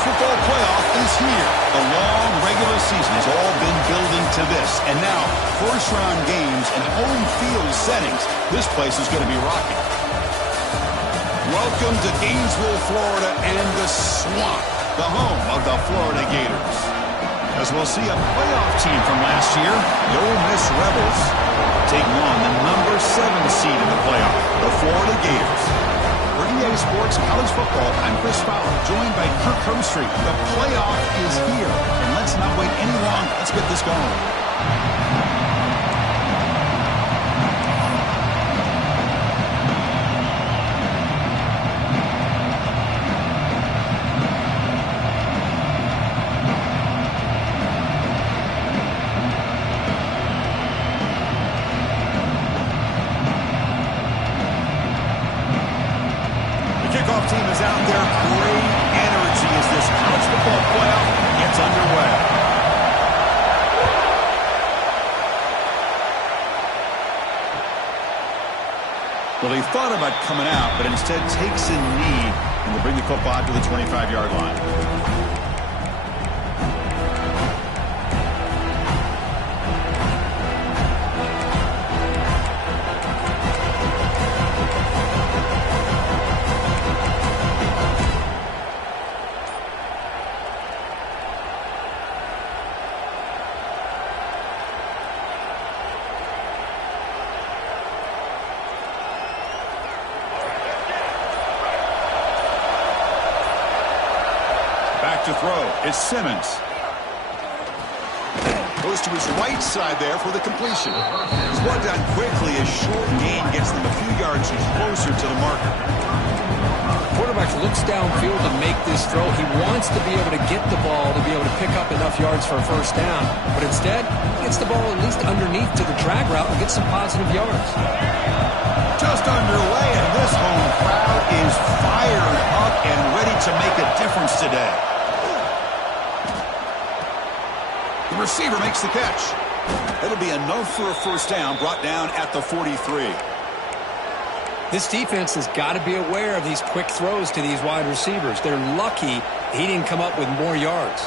football playoff is here. The long regular season has all been building to this. And now, first-round games and home field settings. This place is going to be rocking. Welcome to Gainesville, Florida, and the Swamp, the home of the Florida Gators. As we'll see a playoff team from last year, the Ole Miss Rebels, taking on the number 7 seed in the playoff, the Florida Gators. For EA Sports College Football, I'm Chris Fowler, joined by Kirk Herbstreit. The playoff is here, and let's not wait any longer. Let's get this going. Team is out there. Great energy as this college football playoff gets underway. Well, he thought about coming out, but instead takes a knee and will bring the football out to the 25-yard line. To throw is Simmons. Goes to his right side there for the completion. He's brought down quickly as short gain gets them a few yards closer to the marker. Quarterback looks downfield to make this throw. He wants to be able to get the ball to be able to pick up enough yards for a first down. But instead, he gets the ball at least underneath to the drag route and gets some positive yards. Just underway, and this home crowd is fired up and ready to make a difference today. The receiver makes the catch. It'll be enough for a first down, brought down at the 43. This defense has got to be aware of these quick throws to these wide receivers. They're lucky he didn't come up with more yards.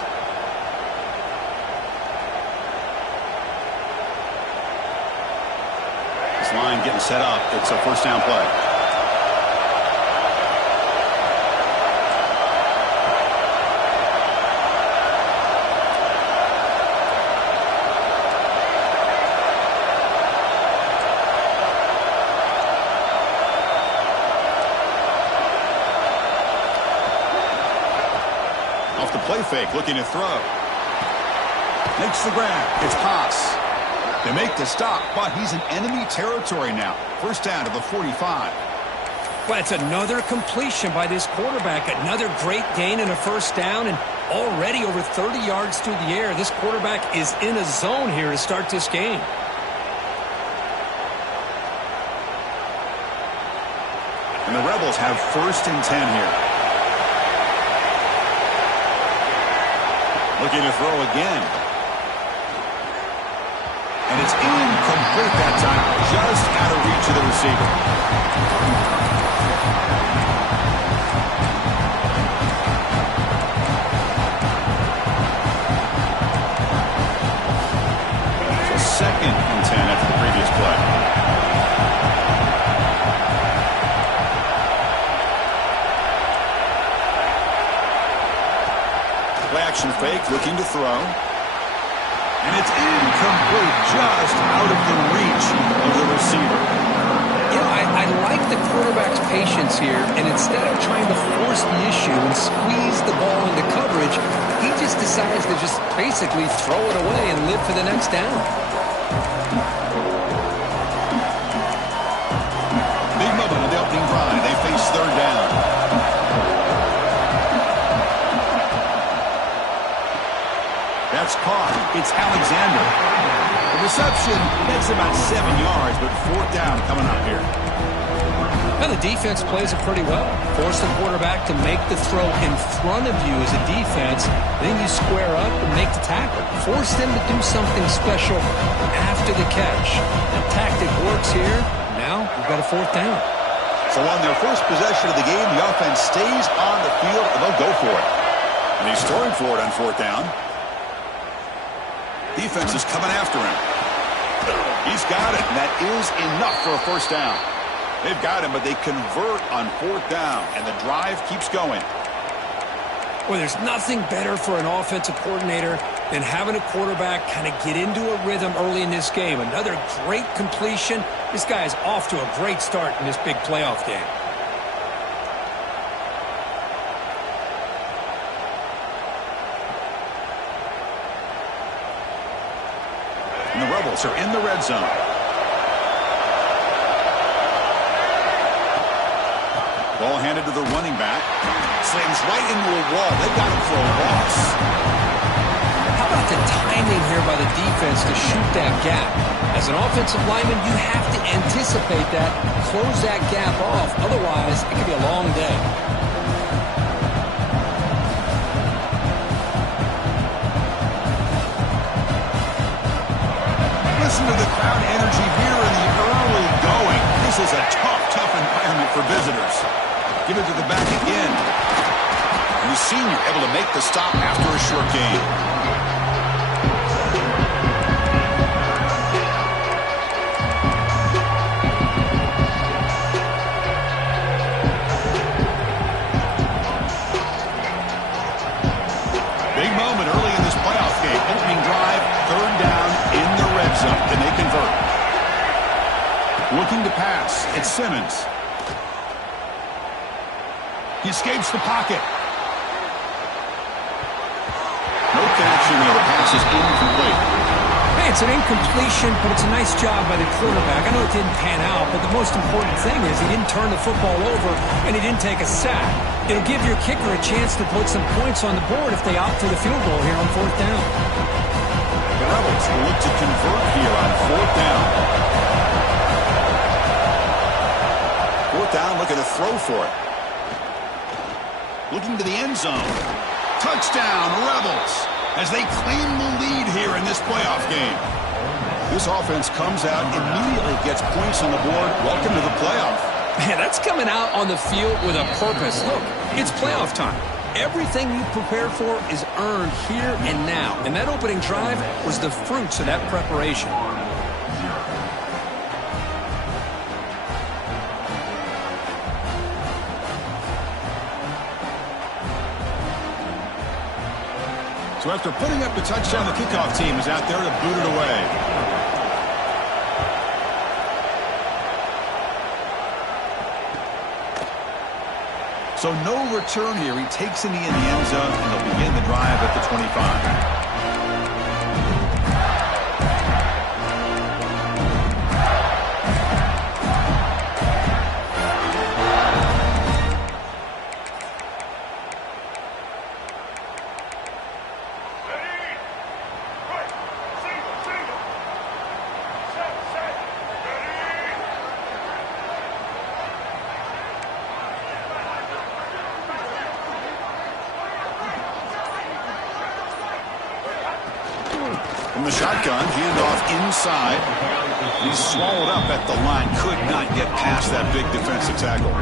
This line getting set up. It's a first down play. Play fake, looking to throw. Makes the grab. It's Haas. They make the stop, but he's in enemy territory now. First down to the 45. Well, it's another completion by this quarterback. Another great gain and a first down, and already over 30 yards through the air. This quarterback is in a zone here to start this game. And the Rebels have first and 10 here. Looking to throw again. And it's incomplete that time. Just out of reach of the receiver. So second and 10 after the previous play. Action fake, looking to throw. And it's incomplete, just out of the reach of the receiver. You know, I like the quarterback's patience here, and instead of trying to force the issue and squeeze the ball into coverage, he just decides to just basically throw it away and live for the next down. Big moment in the opening drive. They face third down. That's caught. It's Alexander. The reception gets about 7 yards, but fourth down coming up here. Well, the defense plays it pretty well. Force the quarterback to make the throw in front of you as a defense. Then you square up and make the tackle. Force them to do something special after the catch. The tactic works here. Now we've got a fourth down. So on their first possession of the game, the offense stays on the field, and they'll go for it. And he's throwing for it on fourth down. Defense is coming after him. He's got it, and that is enough for a first down. They've got him, but they convert on fourth down, and the drive keeps going. Well, there's nothing better for an offensive coordinator than having a quarterback kind of get into a rhythm early in this game. Another great completion. This guy is off to a great start in this big playoff game. And the Rebels are in the red zone. Ball handed to the running back. Slams right into a wall. They've got him for a loss. How about the timing here by the defense to shoot that gap? As an offensive lineman, you have to anticipate that, close that gap off. Otherwise, it could be a long day. Listen to the crowd energy here in the early going. This is a tough environment for visitors. Give it to the back again. And the senior able to make the stop after a short gain. Big moment early in this playoff game. Opening drive, third down in the red zone. Can they convert? Looking to pass. It's Simmons. He escapes the pocket. No connection there. The pass is incomplete. Hey, it's an incompletion, but it's a nice job by the quarterback. I know it didn't pan out, but the most important thing is he didn't turn the football over and he didn't take a sack. It'll give your kicker a chance to put some points on the board if they opt for the field goal here on fourth down. The Rebels will look to convert here on fourth down. Fourth down, looking to throw for it. Looking to the end zone. Touchdown, Rebels, as they claim the lead here in this playoff game. This offense comes out, immediately gets points on the board. Welcome to the playoff. Man, that's coming out on the field with a purpose. Look, it's playoff time. Everything you prepared for is earned here and now. And that opening drive was the fruits of that preparation. So after putting up the touchdown, the kickoff team is out there to boot it away. So no return here. He takes a knee in the end zone, and they'll begin the drive at the 25. From the shotgun, handoff inside. He's swallowed up at the line. Could not get past that big defensive tackle.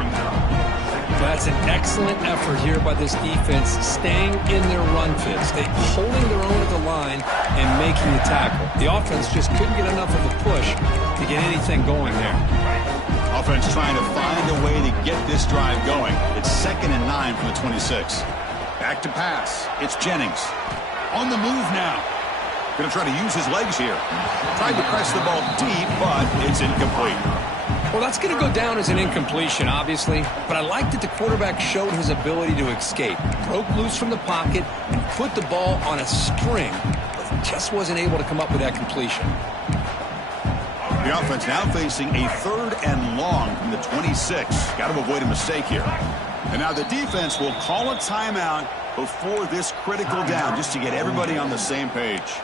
That's an excellent effort here by this defense, staying in their run fits. They holding their own at the line and making the tackle. The offense just couldn't get enough of a push to get anything going there. Offense trying to find a way to get this drive going. It's 2nd and 9 from the 26. Back to pass. It's Jennings. On the move now. Going to try to use his legs here. Tried to press the ball deep, but it's incomplete. Well, that's going to go down as an incompletion, obviously. But I like that the quarterback showed his ability to escape. Broke loose from the pocket and put the ball on a string. But just wasn't able to come up with that completion. The offense now facing a 3rd and long from the 26. Got to avoid a mistake here. And now the defense will call a timeout before this critical down, just to get everybody on the same page.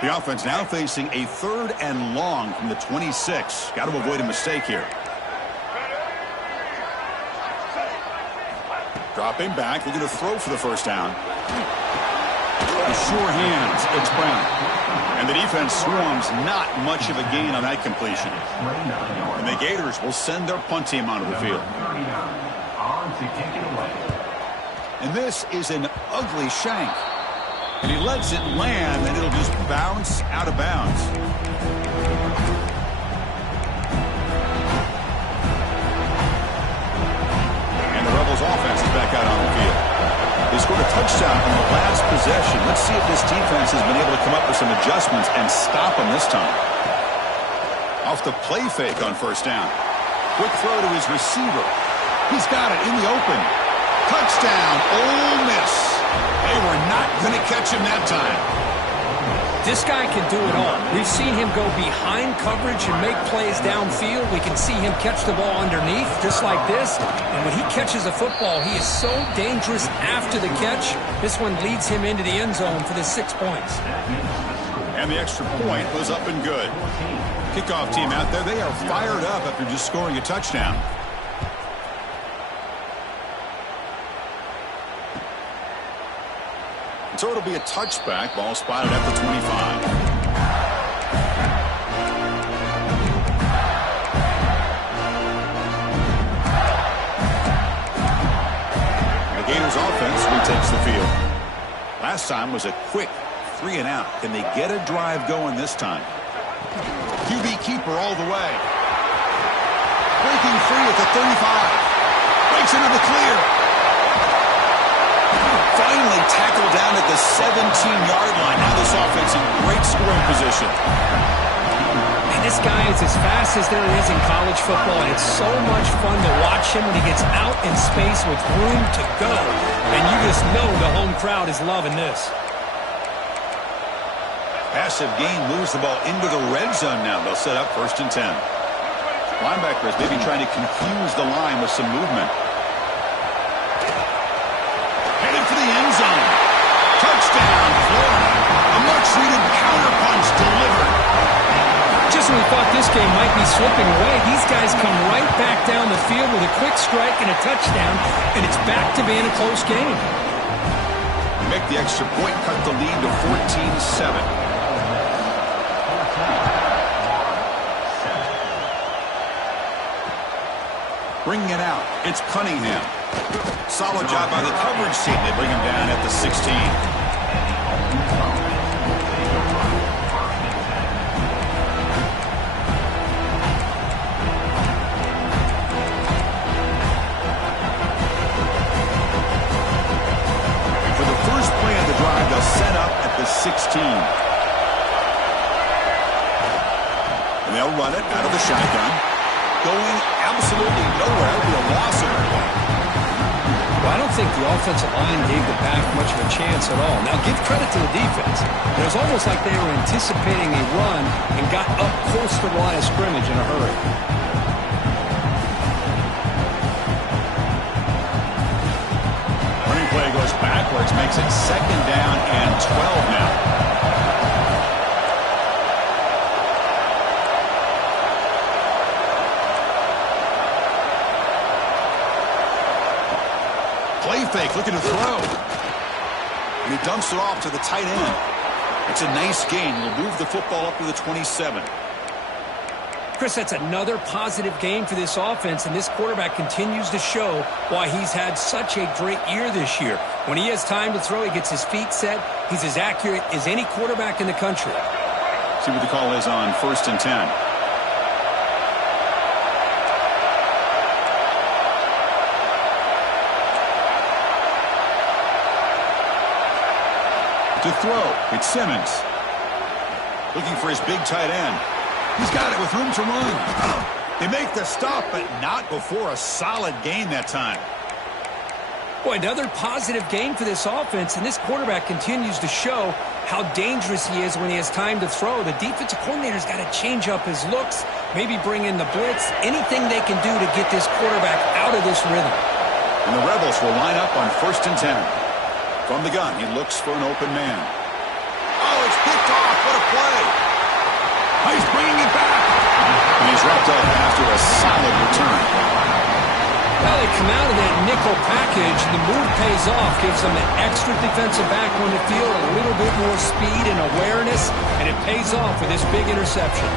The offense now facing a 3rd and long from the 26. Got to avoid a mistake here. Dropping back, looking to throw for the first down. With sure hands, it's Brown. And the defense swarms not much of a gain on that completion. And the Gators will send their punt team onto the field. And this is an ugly shank. And he lets it land, and it'll just bounce out of bounds. And the Rebels offense is back out on the field. They scored a touchdown on the last possession. Let's see if this defense has been able to come up with some adjustments and stop them this time. Off the play fake on first down. Quick throw to his receiver. He's got it in the open. Touchdown, Ole Miss. They were not going to catch him that time. This guy can do it all. We've seen him go behind coverage and make plays downfield. We can see him catch the ball underneath, just like this. And when he catches a football, he is so dangerous after the catch. This one leads him into the end zone for the 6 points. And the extra point was up and good. Kickoff team out there, they are fired up after just scoring a touchdown. So it'll be a touchback. Ball spotted at the 25. The Gators offense retakes the field. Last time was a quick 3 and out. Can they get a drive going this time? QB keeper all the way. Breaking free at the 35. Breaks into the clear. Finally tackled down at the 17-yard line. Now this offense in great scoring position. And this guy is as fast as there is in college football. It's so much fun to watch him when he gets out in space with room to go. And you just know the home crowd is loving this. Passive gain moves the ball into the red zone now. They'll set up 1st and 10. Linebackers maybe trying to confuse the line with some movement. For the end zone. Touchdown, Florida. A much-needed counterpunch delivered. Just when we thought this game might be slipping away, these guys come right back down the field with a quick strike and a touchdown, and it's back to being a close game. Make the extra point, cut the lead to 14-7. Bringing it out, it's Cunningham. Solid job by the coverage team. They bring him down at the 16. For the first play of the drive, they'll set up at the 16. And they'll run it out of the shotgun. Going absolutely nowhere. It'll be a loss of it. Well, I don't think the offensive line gave the back much of a chance at all. Now, give credit to the defense. It was almost like they were anticipating a run and got up close to the line of scrimmage in a hurry. Running play goes backwards, makes it 2nd down and 12 now. Play fake, looking to throw. And he dumps it off to the tight end. It's a nice gain. He'll move the football up to the 27. Chris, that's another positive game for this offense, and this quarterback continues to show why he's had such a great year this year. When he has time to throw, he gets his feet set. He's as accurate as any quarterback in the country. See what the call is on 1st and 10. To throw, it's Simmons. Looking for his big tight end. He's got it with room to run. They make the stop, but not before a solid gain that time. Boy, another positive game for this offense, and this quarterback continues to show how dangerous he is when he has time to throw. The defensive coordinator's got to change up his looks, maybe bring in the blitz, anything they can do to get this quarterback out of this rhythm. And the Rebels will line up on 1st and 10. From the gun, he looks for an open man. Oh, it's picked off. What a play. Oh, he's bringing it back. And he's wrapped up after a solid return. Well, they come out of that nickel package. The move pays off, gives them an extra defensive back on the field, a little bit more speed and awareness, and it pays off with this big interception.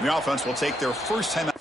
The offense will take their first time out.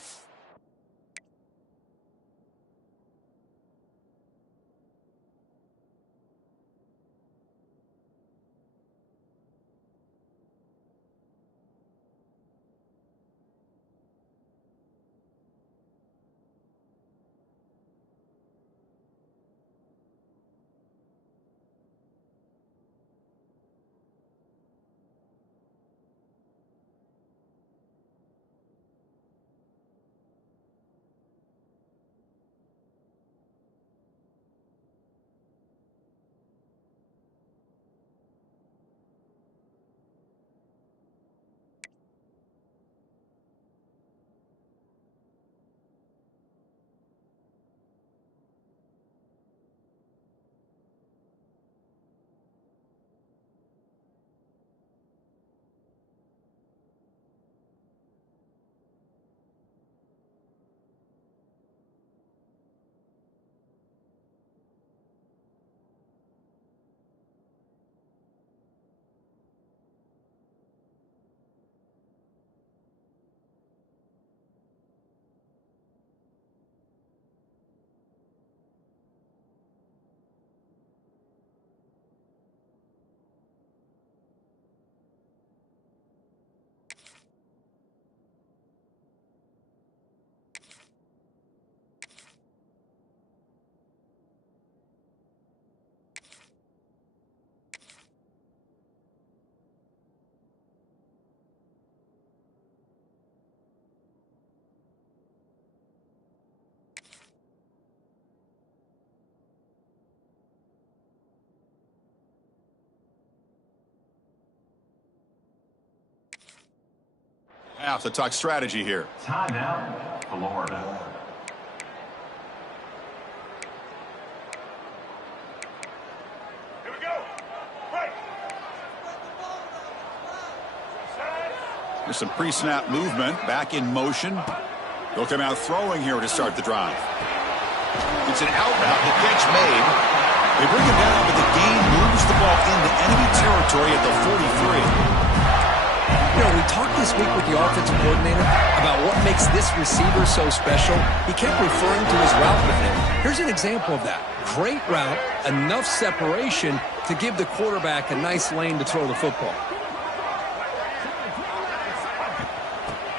Have to talk strategy here. Timeout, Florida. Here we go. Right. There's some pre-snap movement. Back in motion. They'll come out throwing here to start the drive. It's an out route. The catch made. They bring it down, but the game moves the ball into enemy territory at the 43. You know, we talked this week with the offensive coordinator about what makes this receiver so special. He kept referring to his route with him. Here's an example of that. Great route, enough separation to give the quarterback a nice lane to throw the football.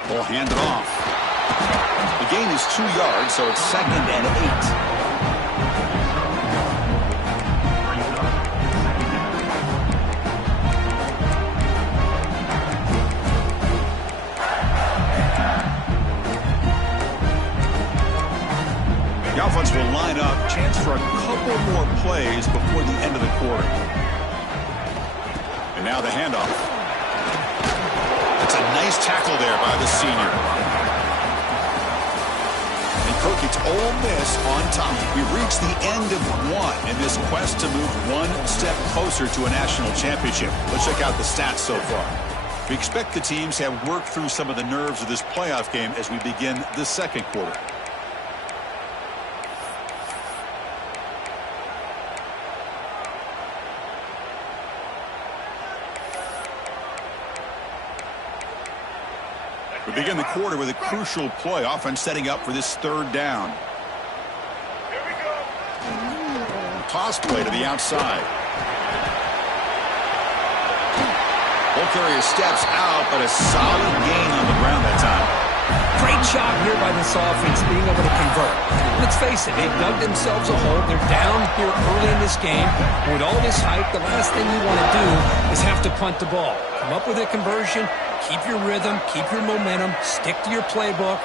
Ball handed off. The gain is 2 yards, so it's 2nd and 8. The offense will line up, chance for a couple more plays before the end of the quarter. And now the handoff. It's a nice tackle there by the senior. And Cook, it's Ole Miss on top. We've reached the end of one in this quest to move one step closer to a national championship. Let's check out the stats so far. We expect the teams to have worked through some of the nerves of this playoff game as we begin the second quarter. We begin the quarter with a crucial play. Offense setting up for this 3rd down. Here we go. Toss play to the outside. Ball carrier steps out, but a solid gain on the ground that time. Great job here by this offense being able to convert. Let's face it, they dug themselves a hole. They're down here early in this game. With all this hype, the last thing you want to do is have to punt the ball. Come up with a conversion. Keep your rhythm, keep your momentum, stick to your playbook.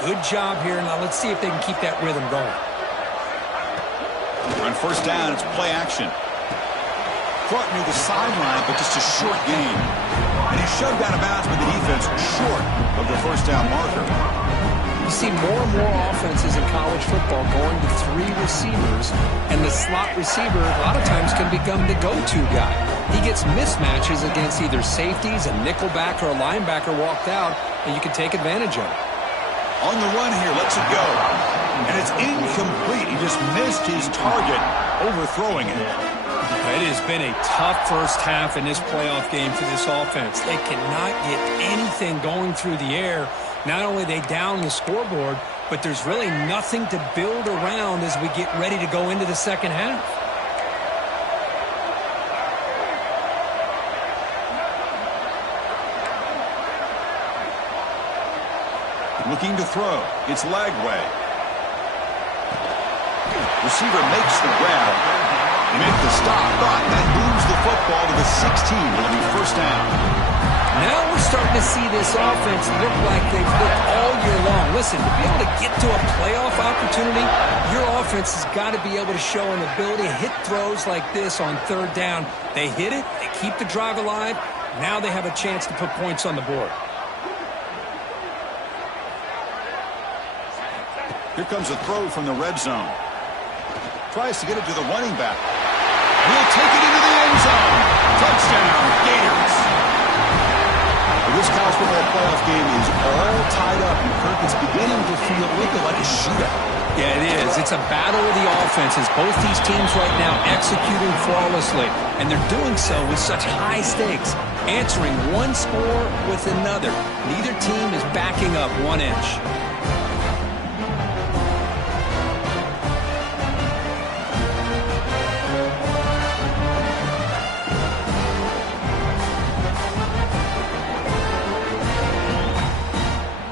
Good job here. Now let's see if they can keep that rhythm going. On 1st down, it's play action. caught near the sideline, but just a short gain. And he's shoved out of bounds by the defense short of the first down marker. You see more and more offenses in college football going to 3 receivers, and the slot receiver a lot of times can become the go-to guy. He gets mismatches against either safeties, a nickelback, or a linebacker walked out, and you can take advantage of it. On the run here, lets it go. And it's incomplete. He just missed his target, overthrowing it. It has been a tough first half in this playoff game for this offense. They cannot get anything going through the air. Not only are they down the scoreboard, but there's really nothing to build around as we get ready to go into the second half. Looking to throw. It's Lagway. Receiver makes the grab. They make the stop, but that moves the football to the 16. It'll be first down. Now we're starting to see this offense look like they've looked all year long. Listen, to be able to get to a playoff opportunity, your offense has got to be able to show an ability to hit throws like this on third down. They hit it, they keep the drive alive. Now they have a chance to put points on the board. Here comes a throw from the red zone. Tries to get it to the running back. He'll take it into the end zone. Touchdown, Gators. This college football playoff game is all tied up, and Kirk is beginning to feel a little like a shootout. Yeah, it is. It's a battle of the offenses. Both these teams right now executing flawlessly, and they're doing so with such high stakes, answering one score with another. Neither team is backing up 1 inch.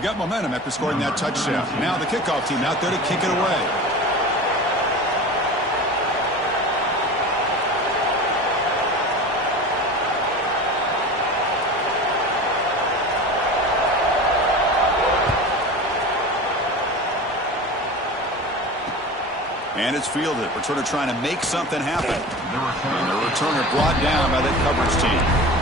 Got momentum after scoring that touchdown. Now the kickoff team out there to kick it away. And it's fielded. Returner trying to make something happen. And the returner brought down by that coverage team.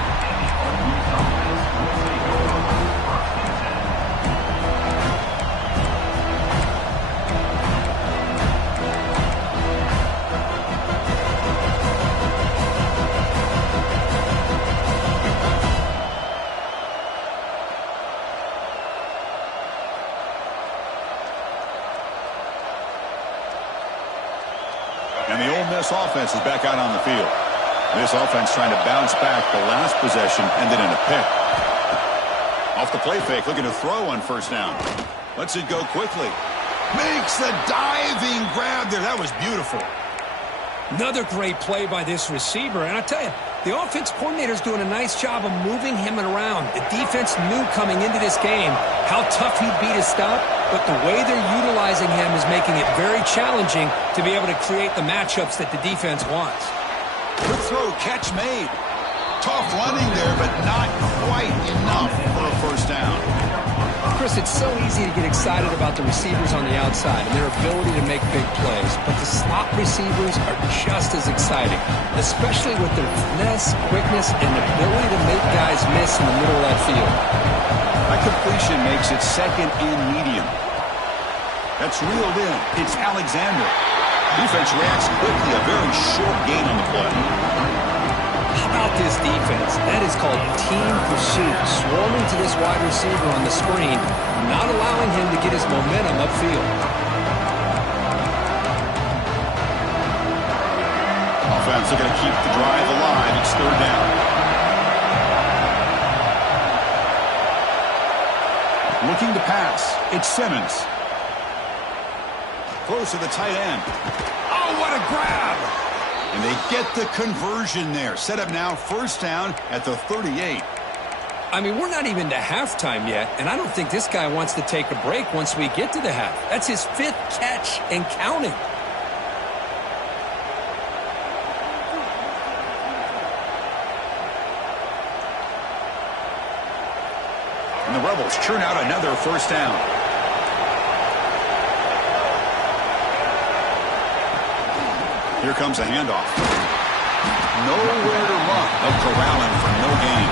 And the Ole Miss offense is back out on the field. This offense trying to bounce back. The last possession ended in a pick. Off the play fake, looking to throw on first down. Lets it go quickly. Makes the diving grab there. That was beautiful. Another great play by this receiver. And I tell you, the offense coordinator's doing a nice job of moving him around. The defense knew coming into this game how tough he'd be to stop, but the way they're utilizing him is making it very challenging to be able to create the matchups that the defense wants. Good throw, catch made. Tough running there, but not quite enough for a first down. Chris, it's so easy to get excited about the receivers on the outside and their ability to make big plays, but the slot receivers are just as exciting, especially with their finesse, quickness, and ability to make guys miss in the middle of that field. That completion makes it second and medium. That's reeled in. It's Alexander. Defense reacts quickly. A very short gain on the play. How about this defense? That is called team pursuit. Swarming to this wide receiver on the screen, not allowing him to get his momentum upfield. Offense looking to keep the drive alive. It's third down. Looking to pass. It's Simmons. Close to the tight end. Oh, what a grab! And they get the conversion there. Set up now, first down at the 38. I mean, we're not even to halftime yet, and I don't think this guy wants to take a break once we get to the half. That's his 5th catch and counting. And the Rebels churn out another first down. Here comes a handoff. Nowhere to run. They'll corral him for no gain.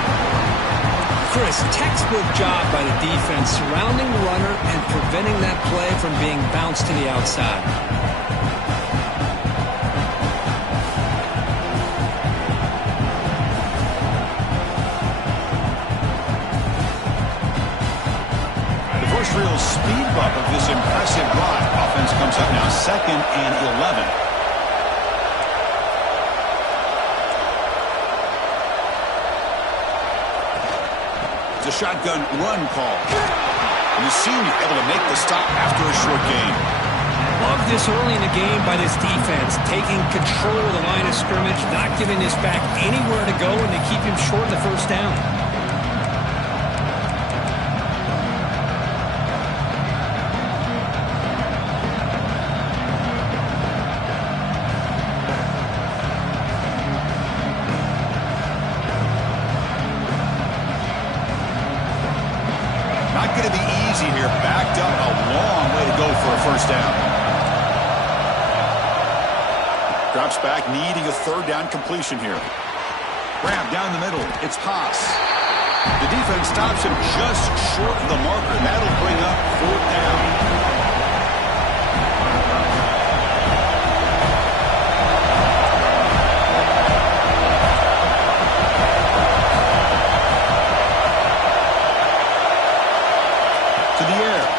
Chris, textbook job by the defense, surrounding the runner and preventing that play from being bounced to the outside. The first real speed bump of this impressive drive. Offense comes up now 2nd and 11. It's a shotgun run call. And the senior able to make the stop after a short gain. Love this early in the game by this defense, taking control of the line of scrimmage, not giving this back anywhere to go, and they keep him short of the first down. Not going to be easy here. Backed up a long way to go for a first down. Drops back, needing a 3rd down completion here. Grab down the middle. It's Haas. The defense stops him just short of the marker. That'll bring up 4th down.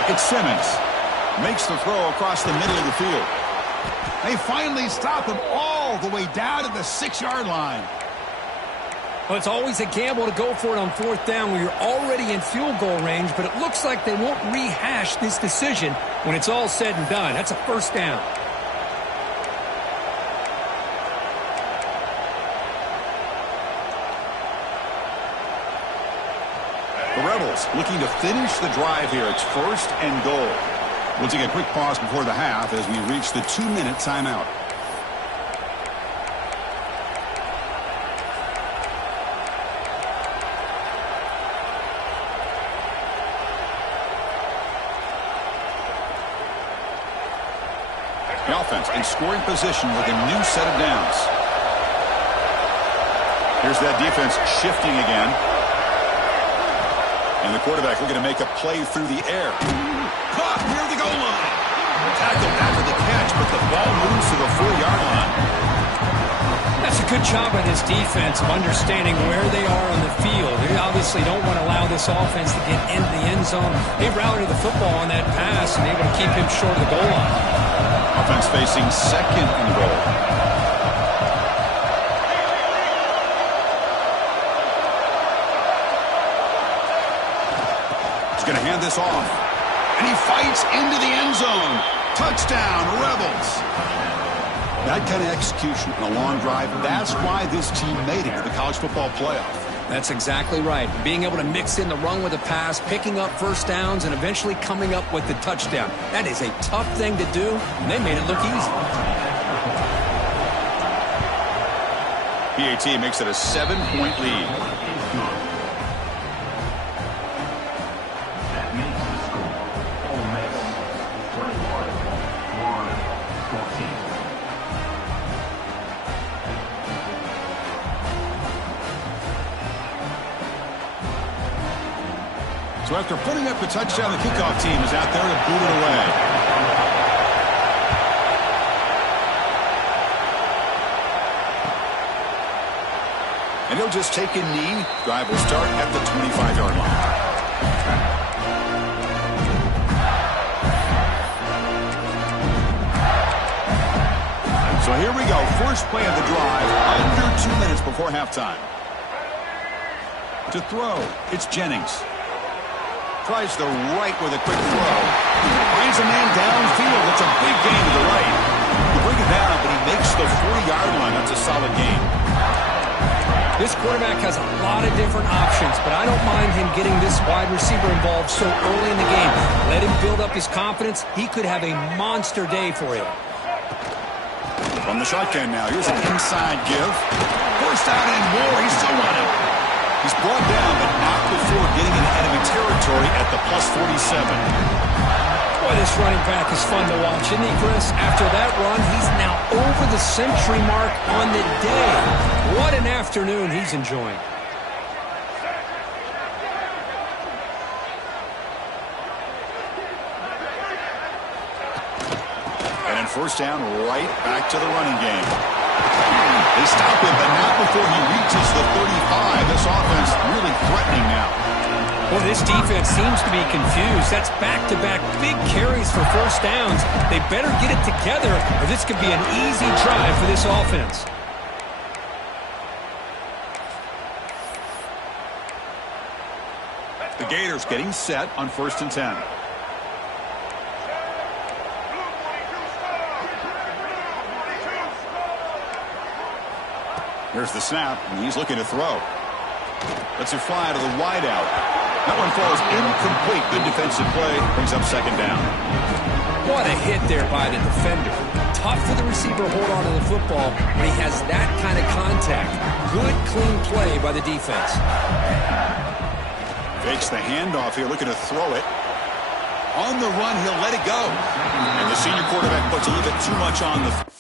It's Simmons. Makes the throw across the middle of the field. They finally stop him all the way down to the 6-yard line. Well, it's always a gamble to go for it on 4th down when you're already in field goal range, but it looks like they won't rehash this decision when it's all said and done. That's a first down. The Rebels looking to finish the drive here. It's 1st and goal. We'll take a quick pause before the half as we reach the 2-minute timeout. The offense in scoring position with a new set of downs. Here's that defense shifting again. And the quarterback looking to make a play through the air. Caught near the goal line. Tackled after the catch, but the ball moves to the 4-yard line. That's a good job by this defense of understanding where they are on the field. They obviously don't want to allow this offense to get into the end zone. They routed the football on that pass and able to keep him short of the goal line. Offense facing 2nd and goal. Going to hand this off. And he fights into the end zone. Touchdown, Rebels. That kind of execution on a long drive, that's why this team made it to the college football playoff. That's exactly right. Being able to mix in the run with the pass, picking up first downs, and eventually coming up with the touchdown. That is a tough thing to do, and they made it look easy. PAT makes it a 7-point lead. So after putting up the touchdown, the kickoff team is out there to boot it away. And he'll just take a knee. Drive will start at the 25-yard line. So here we go. First play of the drive, under 2 minutes before halftime. To throw, it's Jennings. Tries the right with a quick throw. Finds a man downfield. It's a big gain to the right. You bring it down, but he makes the 40-yard line. That's a solid gain. This quarterback has a lot of different options, but I don't mind him getting this wide receiver involved so early in the game. Let him build up his confidence. He could have a monster day for you. From the shotgun now, here's an inside give. First out and more. He's still running. He's brought down, but not before getting into enemy territory at the +47. Boy, this running back is fun to watch, isn't he, Chris? After that run, he's now over the century mark on the day. What an afternoon he's enjoying. And in first down, right back to the running game. They stop him, but not before he reaches the 35. This offense really threatening now. Well, this defense seems to be confused. That's back-to-back big carries for first downs. They better get it together, or this could be an easy drive for this offense. The Gators getting set on 1st and 10. Here's the snap, and he's looking to throw. Lets it fly to the wideout. That one falls incomplete. Good defensive play. Brings up second down. What a hit there by the defender. Tough for the receiver to hold on to the football when he has that kind of contact. Good, clean play by the defense. Fakes the handoff here, looking to throw it. On the run, he'll let it go. And the senior quarterback puts a little bit too much on the...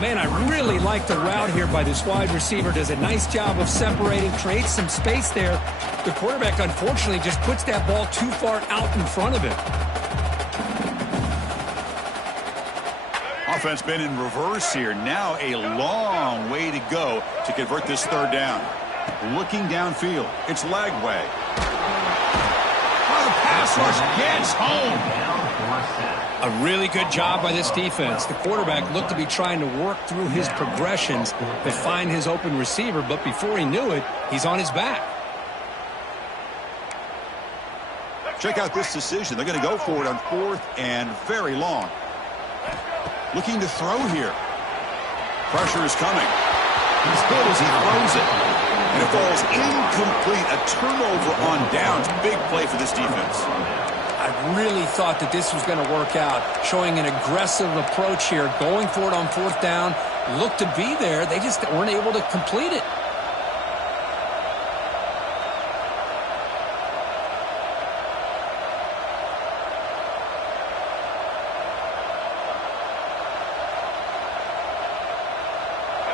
Man, I really like the route here by this wide receiver. Does a nice job of separating, creates some space there. The quarterback, unfortunately, just puts that ball too far out in front of him. Offense been in reverse here. Now a long way to go to convert this third down. Looking downfield. It's Lagway. Oh, the pass rush gets home. A really good job by this defense. The quarterback looked to be trying to work through his progressions to find his open receiver, but before he knew it, he's on his back. Check out this decision. They're going to go for it on 4th and very long. Looking to throw here. Pressure is coming. He's hit as he throws it. And it falls incomplete. A turnover on downs. Big play for this defense. I really thought that this was going to work out, showing an aggressive approach here, going for it on 4th down, looked to be there. They just weren't able to complete it.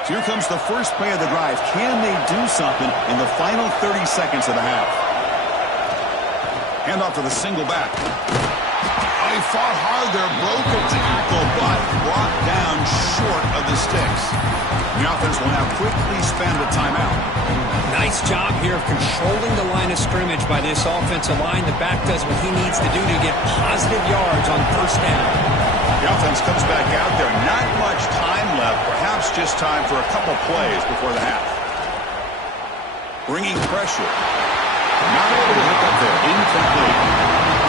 Here comes the first play of the drive. Can they do something in the final 30 seconds of the half? Hand off to the single back. Oh, he fought hard there, broke a tackle, but brought down short of the sticks. The offense will now quickly spend a timeout. Nice job here of controlling the line of scrimmage by this offensive line. The back does what he needs to do to get positive yards on first down. The offense comes back out there. Not much time left. Perhaps just time for a couple plays before the half. Bringing pressure. Not able to hook up there. Incomplete.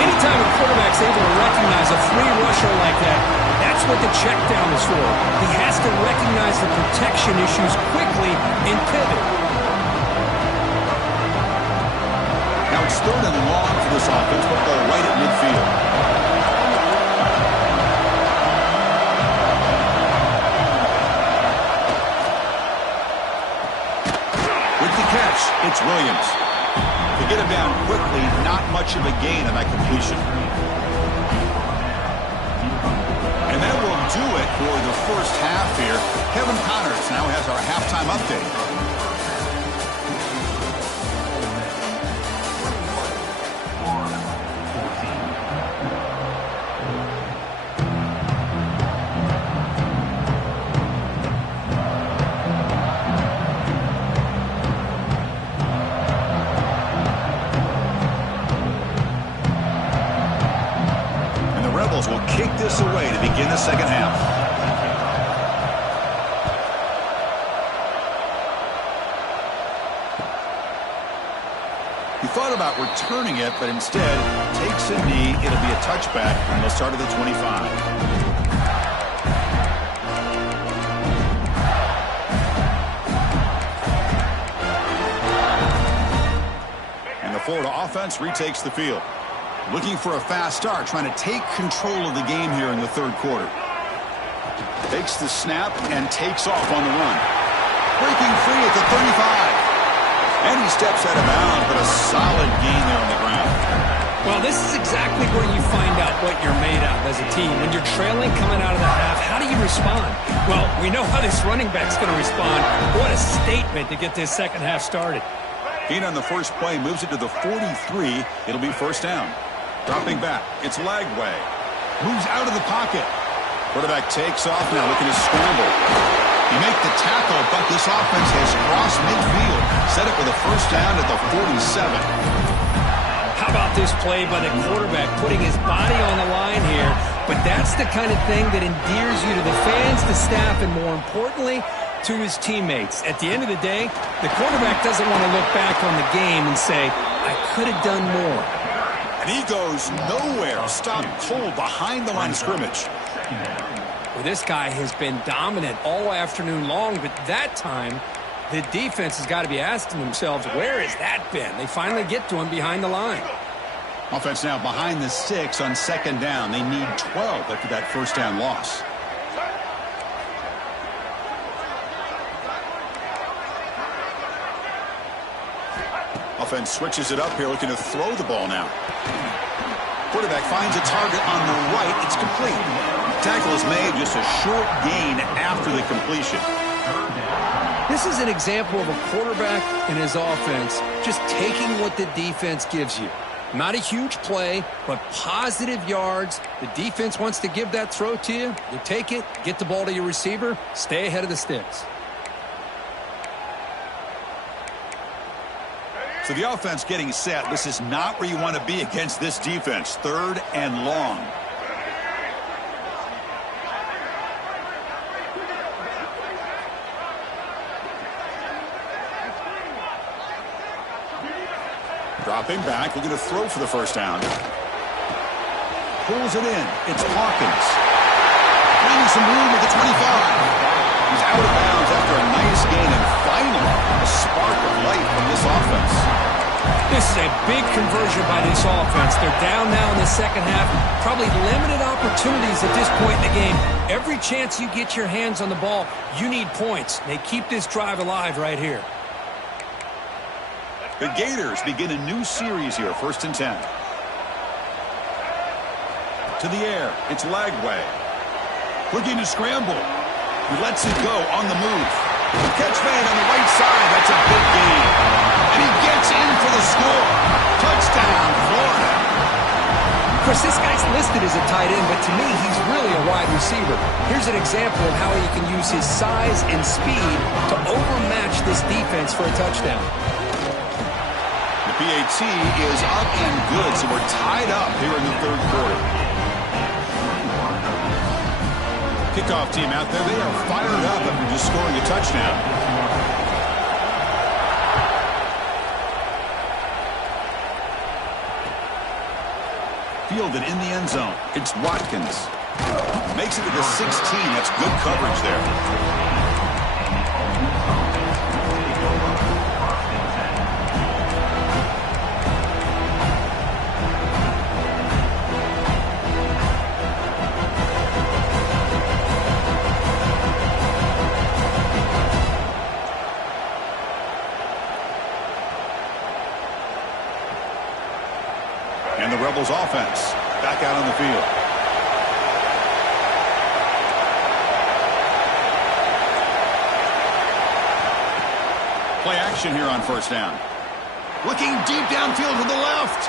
Anytime a quarterback's able to recognize a free rusher like that, that's what the check down is for. He has to recognize the protection issues quickly and pivot. Now it's 3rd and long for this offense, but they're right at midfield. With the catch, it's Williams. To get him down quickly, not much of a gain on that completion. And that will do it for the first half here. Kevin Connors now has our halftime update. Will kick this away to begin the second half. He thought about returning it, but instead takes a knee. It'll be a touchback, and they'll start at the 25. And the Florida offense retakes the field. Looking for a fast start, trying to take control of the game here in the third quarter. Takes the snap and takes off on the run. Breaking free at the 35. And he steps out of bounds, but a solid gain there on the ground. Well, this is exactly where you find out what you're made of as a team. When you're trailing coming out of the half, how do you respond? Well, we know how this running back's going to respond. What a statement to get this second half started. Gain on the first play, moves it to the 43. It'll be first down. Dropping back, it's Lagway. Moves out of the pocket. Quarterback takes off now, looking to scramble. He makes the tackle, but this offense has crossed midfield. Set it with a first down at the 47. How about this play by the quarterback, putting his body on the line here? But that's the kind of thing that endears you to the fans, the staff, and more importantly, to his teammates. At the end of the day, the quarterback doesn't want to look back on the game and say, I could have done more. And he goes nowhere. Stopped cold behind the line of scrimmage. Well, this guy has been dominant all afternoon long, but that time, the defense has got to be asking themselves, where has that been? They finally get to him behind the line. Offense now behind the 6 on second down. They need 12 after that first down loss. Offense switches it up here, looking to throw the ball now. Quarterback finds a target on the right. It's complete. Tackle is made, just a short gain after the completion. This is an example of a quarterback and his offense just taking what the defense gives you. Not a huge play, but positive yards. The defense wants to give that throw to you. You take it, get the ball to your receiver, stay ahead of the sticks. So the offense getting set. This is not where you want to be against this defense. Third and long. Dropping back, looking to throw for the first down. Pulls it in. It's Hawkins. Finding some room at the 25. He's out of bounds after a nice gain, and finally a spark of light from this offense. This is a big conversion by this offense. They're down now in the second half. Probably limited opportunities at this point in the game. Every chance you get your hands on the ball, you need points. They keep this drive alive right here. The Gators begin a new series here, 1st and 10. To the air, it's Lagway. Looking to scramble. He lets it go on the move. The catch made on the right side. That's a big gain. And he gets in for the score. Touchdown, Florida. Of course, this guy's listed as a tight end, but to me, he's really a wide receiver. Here's an example of how he can use his size and speed to overmatch this defense for a touchdown. PAT is up and good, so we're tied up here in the third quarter. Kickoff team out there, they are fired up after just scoring a touchdown. Fielded in the end zone. It's Watkins. Makes it to the 16. That's good coverage there. And the Rebels offense back out on the field. Play action here on first down. Looking deep downfield to the left.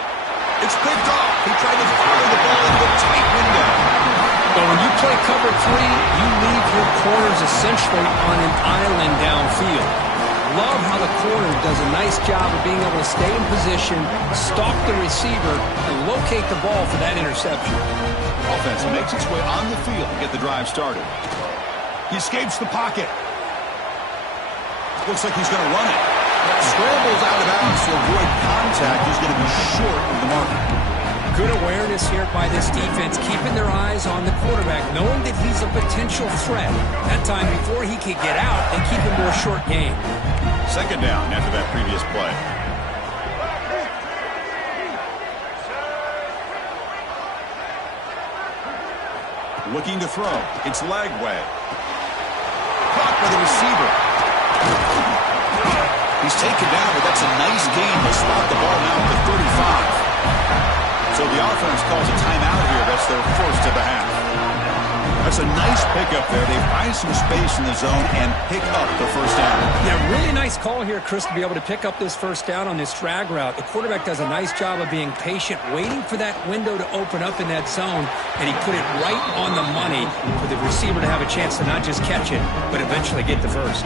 It's picked off. He tried to fire the ball into a tight window. But when you play cover 3, you leave your corners essentially on an island downfield. Love how the corner does a nice job of being able to stay in position, stalk the receiver, and locate the ball for that interception. Offense makes its way on the field to get the drive started. He escapes the pocket. Looks like he's going to run it. Scrambles out of bounds to avoid contact. He's going to be short of the mark. Good awareness here by this defense, keeping their eyes on the quarterback, knowing that he's a potential threat. That time, before he could get out, they keep him to a short game. Second down after that previous play. Looking to throw. It's Lagway. Caught by the receiver. He's taken down, but that's a nice gain. He'll spot the ball now at the 35. So the offense calls a timeout here. That's their first of the half. That's a nice pickup there. They find some space in the zone and pick up the first down. Yeah, really nice call here, Chris, to be able to pick up this first down on this drag route. The quarterback does a nice job of being patient, waiting for that window to open up in that zone, and he put it right on the money for the receiver to have a chance to not just catch it, but eventually get the first.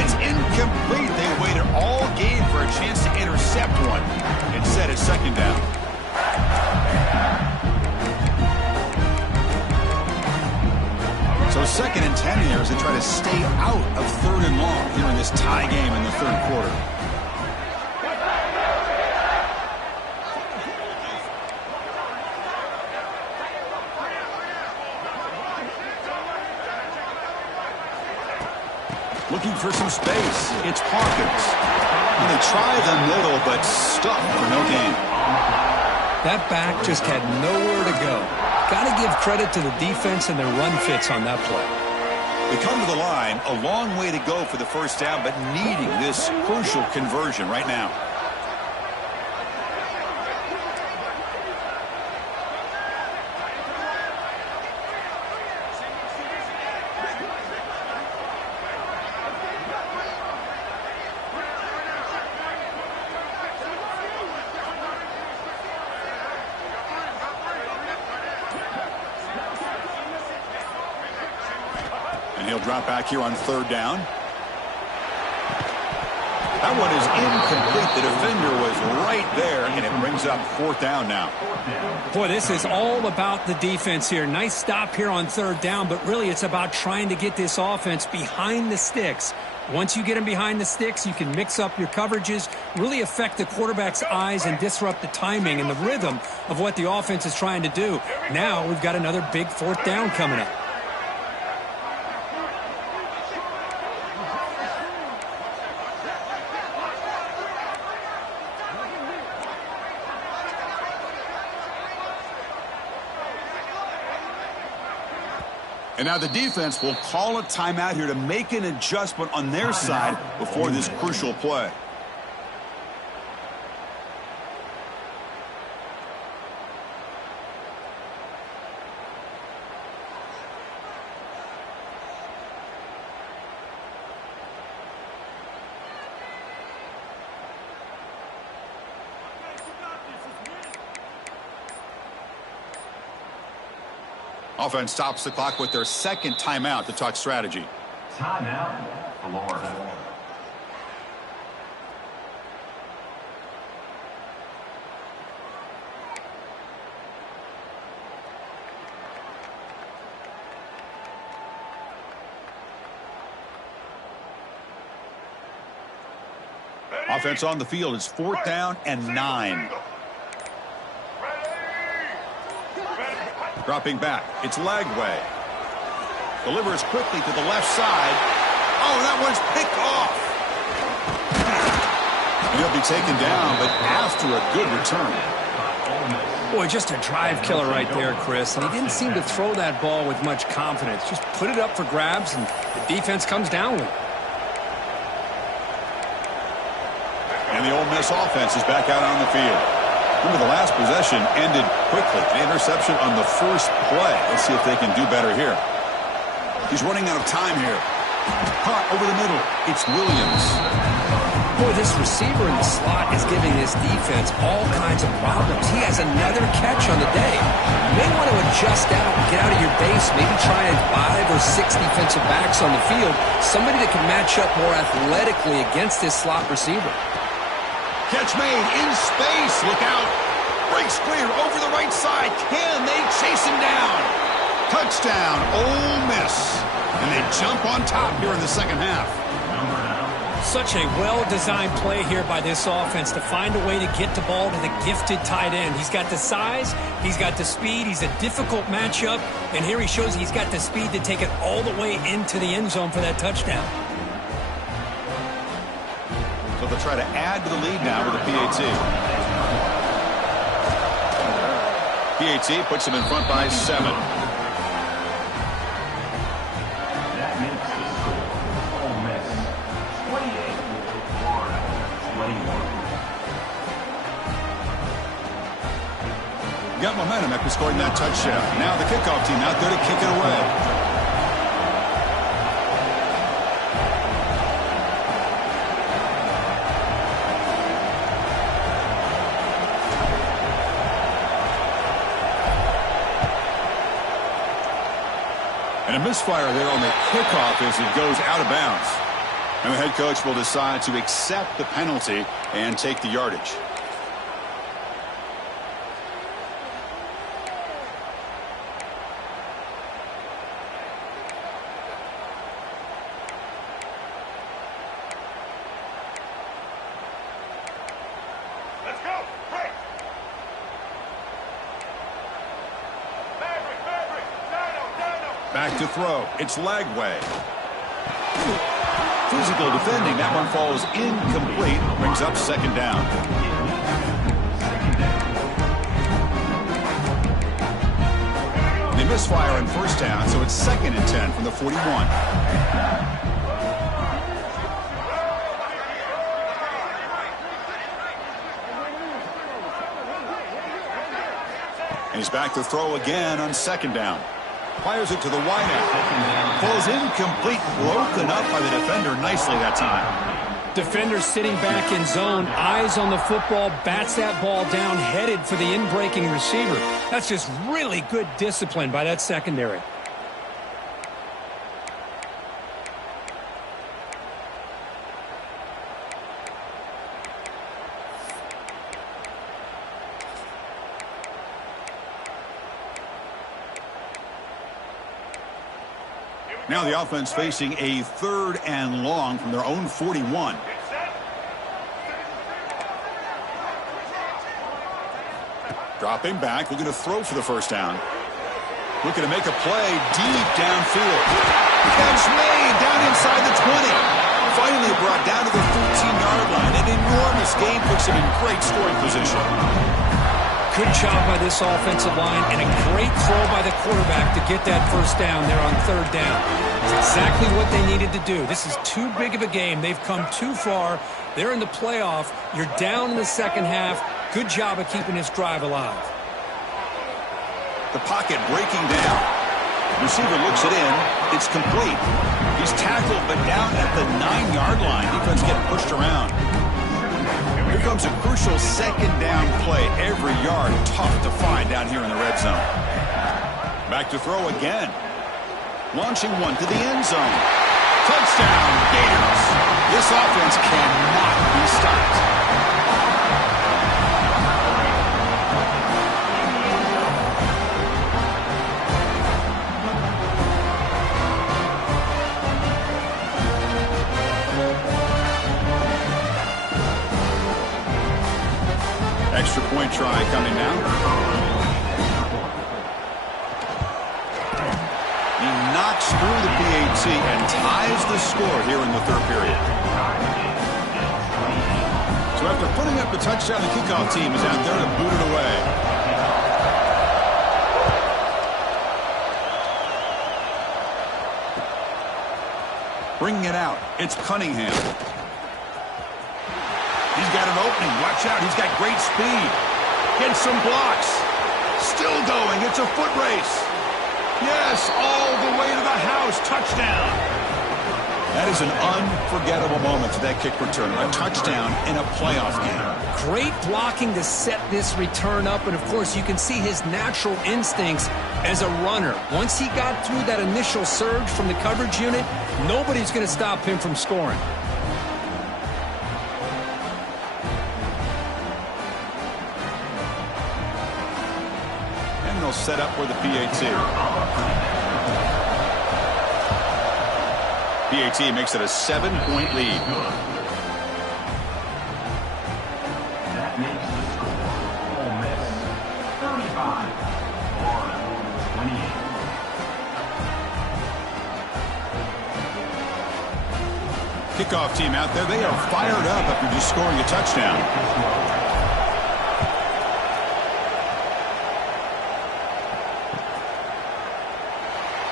It's incomplete. They waited all game for a chance to intercept one. Instead, it's second down. So 2nd and 10 here as they try to stay out of 3rd and long here in this tie game in the 3rd quarter. Looking for some space. It's Hawkins. And they try the middle, but stuck for no gain. That back just had nowhere to go. Got to give credit to the defense and their run fits on that play. They come to the line, a long way to go for the first down, but needing this crucial conversion right now. He'll drop back here on 3rd down. That one is incomplete. The defender was right there, and it brings up 4th down now. Boy, this is all about the defense here. Nice stop here on 3rd down, but really it's about trying to get this offense behind the sticks. Once you get them behind the sticks, you can mix up your coverages, really affect the quarterback's eyes and disrupt the timing and the rhythm of what the offense is trying to do. Now we've got another big 4th down coming up. And now the defense will call a timeout here to make an adjustment on their side before this crucial play. Offense stops the clock with their 2nd timeout to talk strategy. Timeout, Florida. Offense on the field. It's 4th down and 9. Dropping back, it's Lagway. Delivers quickly to the left side. Oh, that one's picked off. He'll be taken down, but after a good return. Boy, just a drive killer right there, Chris. And he didn't seem to throw that ball with much confidence. Just put it up for grabs, and the defense comes down with it. And the Ole Miss offense is back out on the field. Remember, the last possession ended quickly. An interception on the first play. Let's see if they can do better here. He's running out of time here. Caught over the middle. It's Williams. Boy, this receiver in the slot is giving this defense all kinds of problems. He has another catch on the day. You may want to adjust out, get out of your base, maybe try 5 or 6 defensive backs on the field. Somebody that can match up more athletically against this slot receiver. Catch made in space. Look out. Breaks clear over the right side. Can they chase him down? Touchdown, Ole Miss. And they jump on top here in the second half. Such a well-designed play here by this offense to find a way to get the ball to the gifted tight end. He's got the size, he's got the speed, he's a difficult matchup, and here he shows he's got the speed to take it all the way into the end zone for that touchdown. So they'll try to add to the lead now with a PAT. PAT puts them in front by 7. Got momentum after scoring that touchdown. Now the kickoff team out there to kick it away. And a misfire there on the kickoff as it goes out of bounds. And the head coach will decide to accept the penalty and take the yardage. Let's go. Break. Maverick. Dino. Back to throw. It's Lagway. Physical defending. That one falls incomplete. Brings up second down. They misfire on first down, so it's 2nd and 10 from the 41. And he's back to throw again on 2nd down. Fires it to the wideout. Falls incomplete, broken up by the defender nicely that time. Defender sitting back in zone, eyes on the football, bats that ball down, headed for the in-breaking receiver. That's just really good discipline by that secondary. Now the offense facing a 3rd and long from their own 41. Dropping back, looking to throw for the first down. Looking to make a play deep downfield. Catch made down inside the 20. Finally brought down to the 13-yard line. An enormous gain puts him in great scoring position. Good job by this offensive line and a great throw by the quarterback to get that first down there on 3rd down. It's exactly what they needed to do. This is too big of a game. They've come too far. They're in the playoff. You're down in the second half. Good job of keeping this drive alive. The pocket breaking down. Receiver looks it in. It's complete. He's tackled but down at the 9-yard line. Defense getting pushed around. Here comes a crucial 2nd down play. Every yard tough to find down here in the red zone. Back to throw again. Launching one to the end zone. Touchdown, Gators. This offense cannot be stopped. Extra point try coming now. He knocks through the PAT and ties the score here in the 3rd period. So after putting up the touchdown, the kickoff team is out there to boot it away. Bringing it out, it's Cunningham. He's got an opening. Watch out. He's got great speed. Gets some blocks. Still going. It's a foot race. Yes, all the way to the house. Touchdown. That is an unforgettable moment to that kick return. A touchdown in a playoff game. Great blocking to set this return up. And, of course, you can see his natural instincts as a runner. Once he got through that initial surge from the coverage unit, nobody's going to stop him from scoring. Set up for the PAT. PAT makes it a 7-point lead. That makes the score Ole Miss 35, Florida 28. Kickoff team out there. They are fired up after just scoring a touchdown.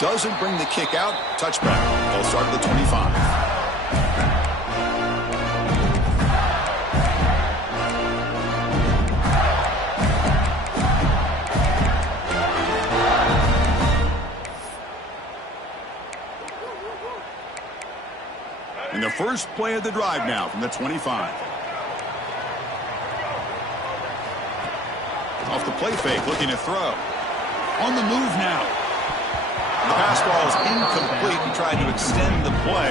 Doesn't bring the kick out. Touchback. They'll start at the 25. First play of the drive now from the 25. Off the play fake, looking to throw. On the move now. The pass ball is incomplete. He tried to extend the play.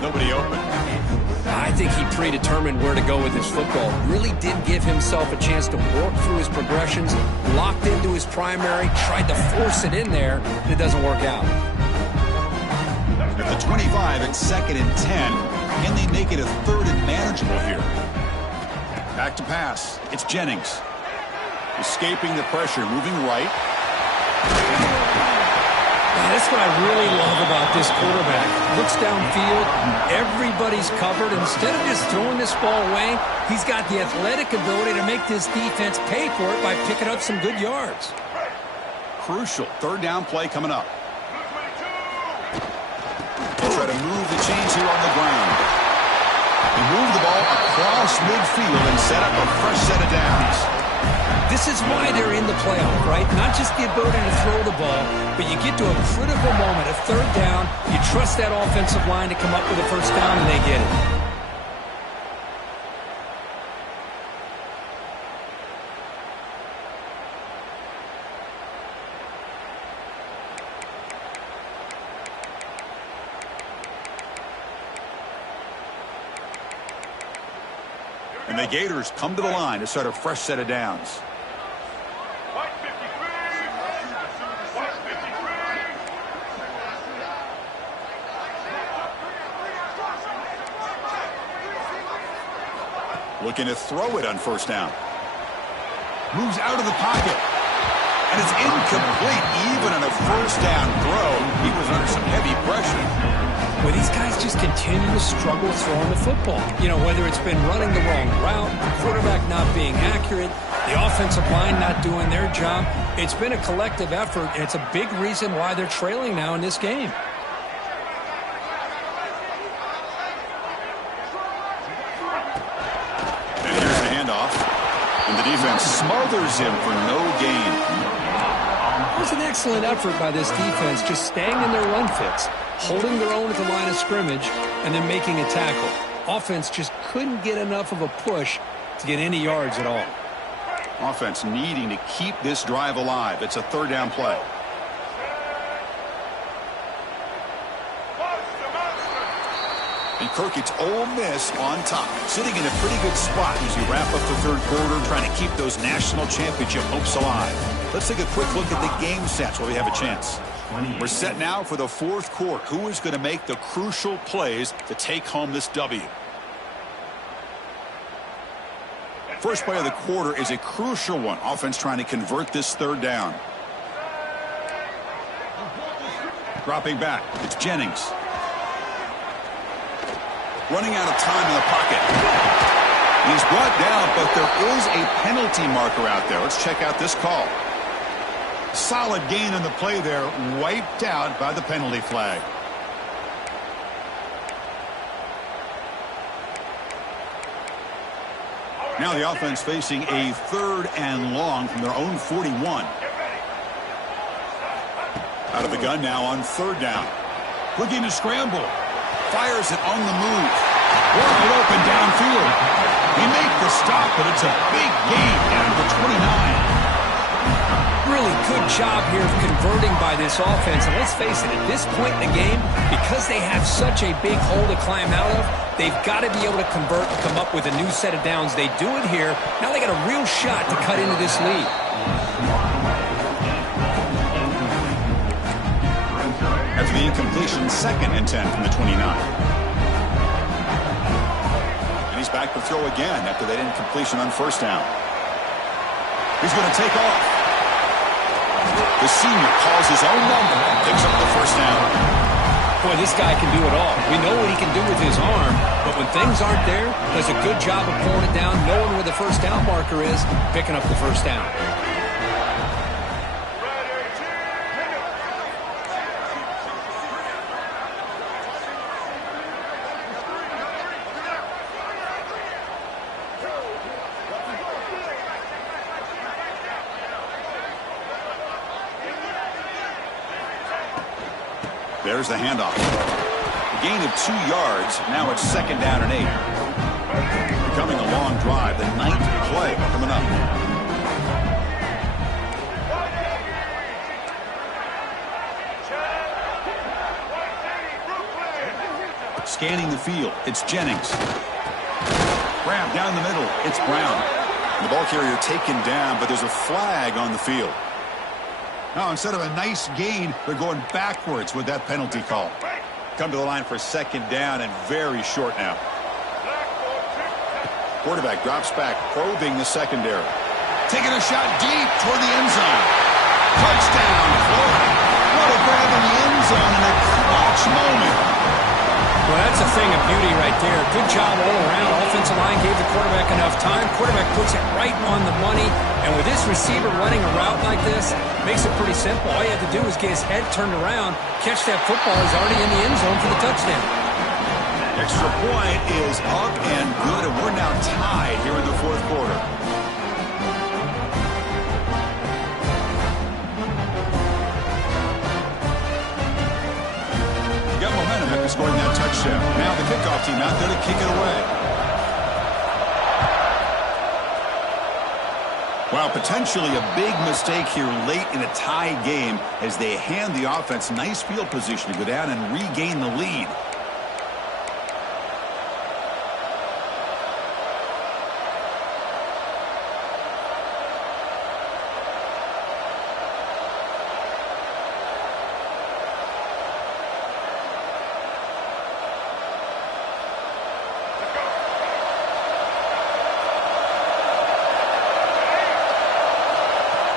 Nobody open. I think he predetermined where to go with his football. Really did give himself a chance to work through his progressions, locked into his primary, tried to force it in there, and it doesn't work out. At the 25, it's 2nd and 10. Can they make it a 3rd and manageable here? Back to pass. It's Jennings. Escaping the pressure, moving right. That's what I really love about this quarterback. Looks downfield, everybody's covered. Instead of just throwing this ball away, he's got the athletic ability to make this defense pay for it by picking up some good yards. Crucial 3rd down play coming up. They'll try to move the chains here on the ground. They move the ball across midfield and set up a fresh set of downs. This is why they're in the playoff, right? Not just the ability to throw the ball, but you get to a critical moment, a 3rd down, you trust that offensive line to come up with a 1st down, and they get it. And the Gators come to the line to start a fresh set of downs. Looking to throw it on 1st down. Moves out of the pocket. And it's incomplete. Even on a 1st down throw, he was under some heavy pressure. Well, these guys just continue to struggle throwing the football. You know, whether it's been running the wrong route, the quarterback not being accurate, the offensive line not doing their job. It's been a collective effort, and it's a big reason why they're trailing now in this game. And the defense smothers him for no gain. It was an excellent effort by this defense, just staying in their run fits, holding their own at the line of scrimmage, and then making a tackle. Offense just couldn't get enough of a push to get any yards at all. Offense needing to keep this drive alive. It's a 3rd down play. And Kirk, it's Ole Miss on top, sitting in a pretty good spot as you wrap up the 3rd quarter, trying to keep those national championship hopes alive. Let's take a quick look at the game stats while we have a chance. We're set now for the 4th quarter. Who is going to make the crucial plays to take home this W? First play of the quarter is a crucial one. Offense trying to convert this 3rd down. Dropping back, it's Jennings. Running out of time in the pocket. He's brought down, but there is a penalty marker out there. Let's check out this call. Solid gain on the play there, wiped out by the penalty flag. Now the offense facing a 3rd and long from their own 41. Out of the gun now on 3rd down. Looking to scramble. Fires it on the move. Wide open downfield. He makes the stop, but it's a big gain down to the 29. Really good job here of converting by this offense. And let's face it, at this point in the game, because they have such a big hole to climb out of, they've got to be able to convert and come up with a new set of downs. They do it here. Now they got a real shot to cut into this lead. After the incompletion, 2nd and 10 from the 29. And he's back. back to throw again after that incompletion on first down. He's going to take off. The senior calls his own number and picks up the first down. Boy, this guy can do it all. We know what he can do with his arm, but when things aren't there, does a good job of pulling it down, knowing where the first down marker is, picking up the first down. There's the handoff. A gain of 2 yards. Now it's 2nd down and 8. Becoming a long drive. The 9th play coming up. Scanning the field. It's Jennings. Grab down the middle. It's Brown. The ball carrier taken down, but there's a flag on the field. Now, instead of a nice gain, they're going backwards with that penalty call. Come to the line for 2nd down and very short now. Quarterback drops back, probing the secondary. Taking a shot deep toward the end zone. Touchdown, Florida. What a grab in the end zone in a clutch moment. Well, that's a thing of beauty right there. Good job all around. Offensive line gave the quarterback enough time. Quarterback puts it right on the money. And with this receiver running a route like this, makes it pretty simple. All you have to do is get his head turned around, catch that football. He's already in the end zone for the touchdown. Extra point is up and good, and we're now tied here in the 4th quarter. Got momentum after scoring that touchdown. Now the kickoff team out there to kick it away. Well, potentially a big mistake here late in a tie game as they hand the offense nice field position to go down and regain the lead.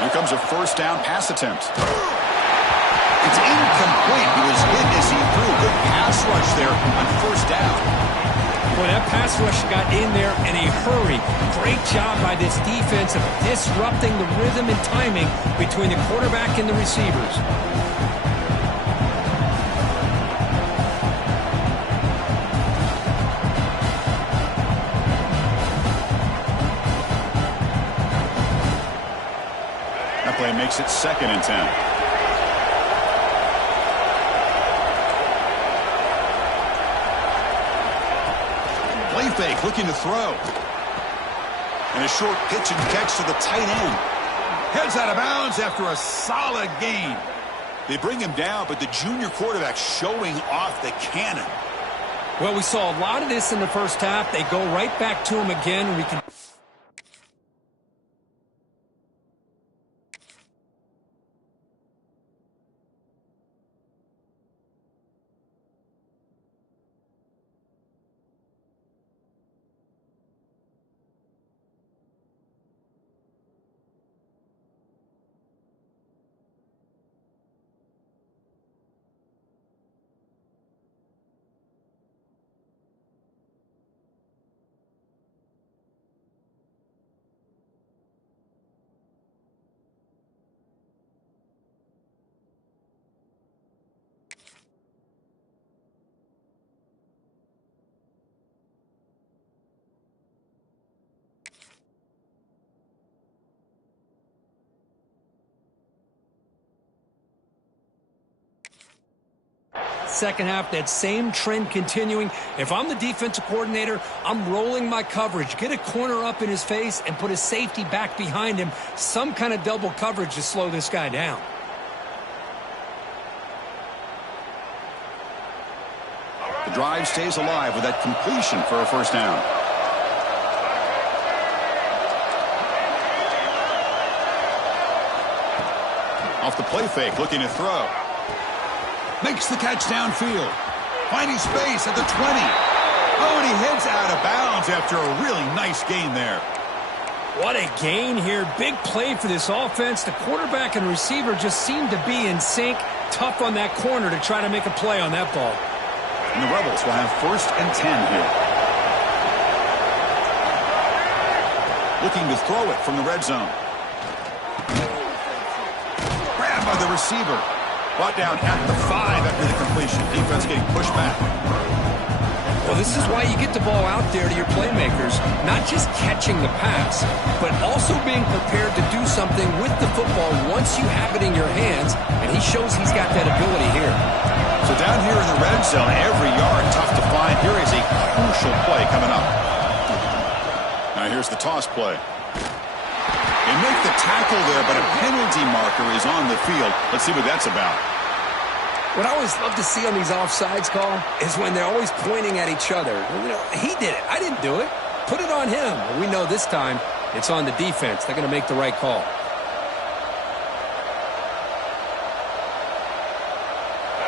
Here comes a first down pass attempt. It's incomplete. He was hit as he threw. Good pass rush there on first down. Boy, that pass rush got in there in a hurry. Great job by this defense of disrupting the rhythm and timing between the quarterback and the receivers. Play makes it 2nd and 10. Play fake, looking to throw. And a short pitch and catch to the tight end. Heads out of bounds after a solid gain. They bring him down, but the junior quarterback showing off the cannon. Well, we saw a lot of this in the first half. They go right back to him again, and we can... Second half, that same trend continuing. If I'm the defensive coordinator, I'm rolling my coverage. Get a corner up in his face and put a safety back behind him. Some kind of double coverage to slow this guy down. The drive stays alive with that completion for a first down. Off the play fake, looking to throw. Makes the catch downfield. Finding space at the 20. Oh, and he heads out of bounds after a really nice gain there. What a gain here. Big play for this offense. The quarterback and receiver just seem to be in sync. Tough on that corner to try to make a play on that ball. And the Rebels will have 1st and 10 here. Looking to throw it from the red zone. Grabbed by the receiver. Brought down at the 5 after the completion. Defense getting pushed back. Well, this is why you get the ball out there to your playmakers. Not just catching the pass, but also being prepared to do something with the football once you have it in your hands. And he shows he's got that ability here. So down here in the red zone, every yard tough to find. Here is a crucial play coming up. Now here's the toss play. They make the tackle there, but a penalty marker is on the field. Let's see what that's about. What I always love to see on these offsides call is when they're always pointing at each other. You know, he did it. I didn't do it. Put it on him. We know this time it's on the defense. They're going to make the right call.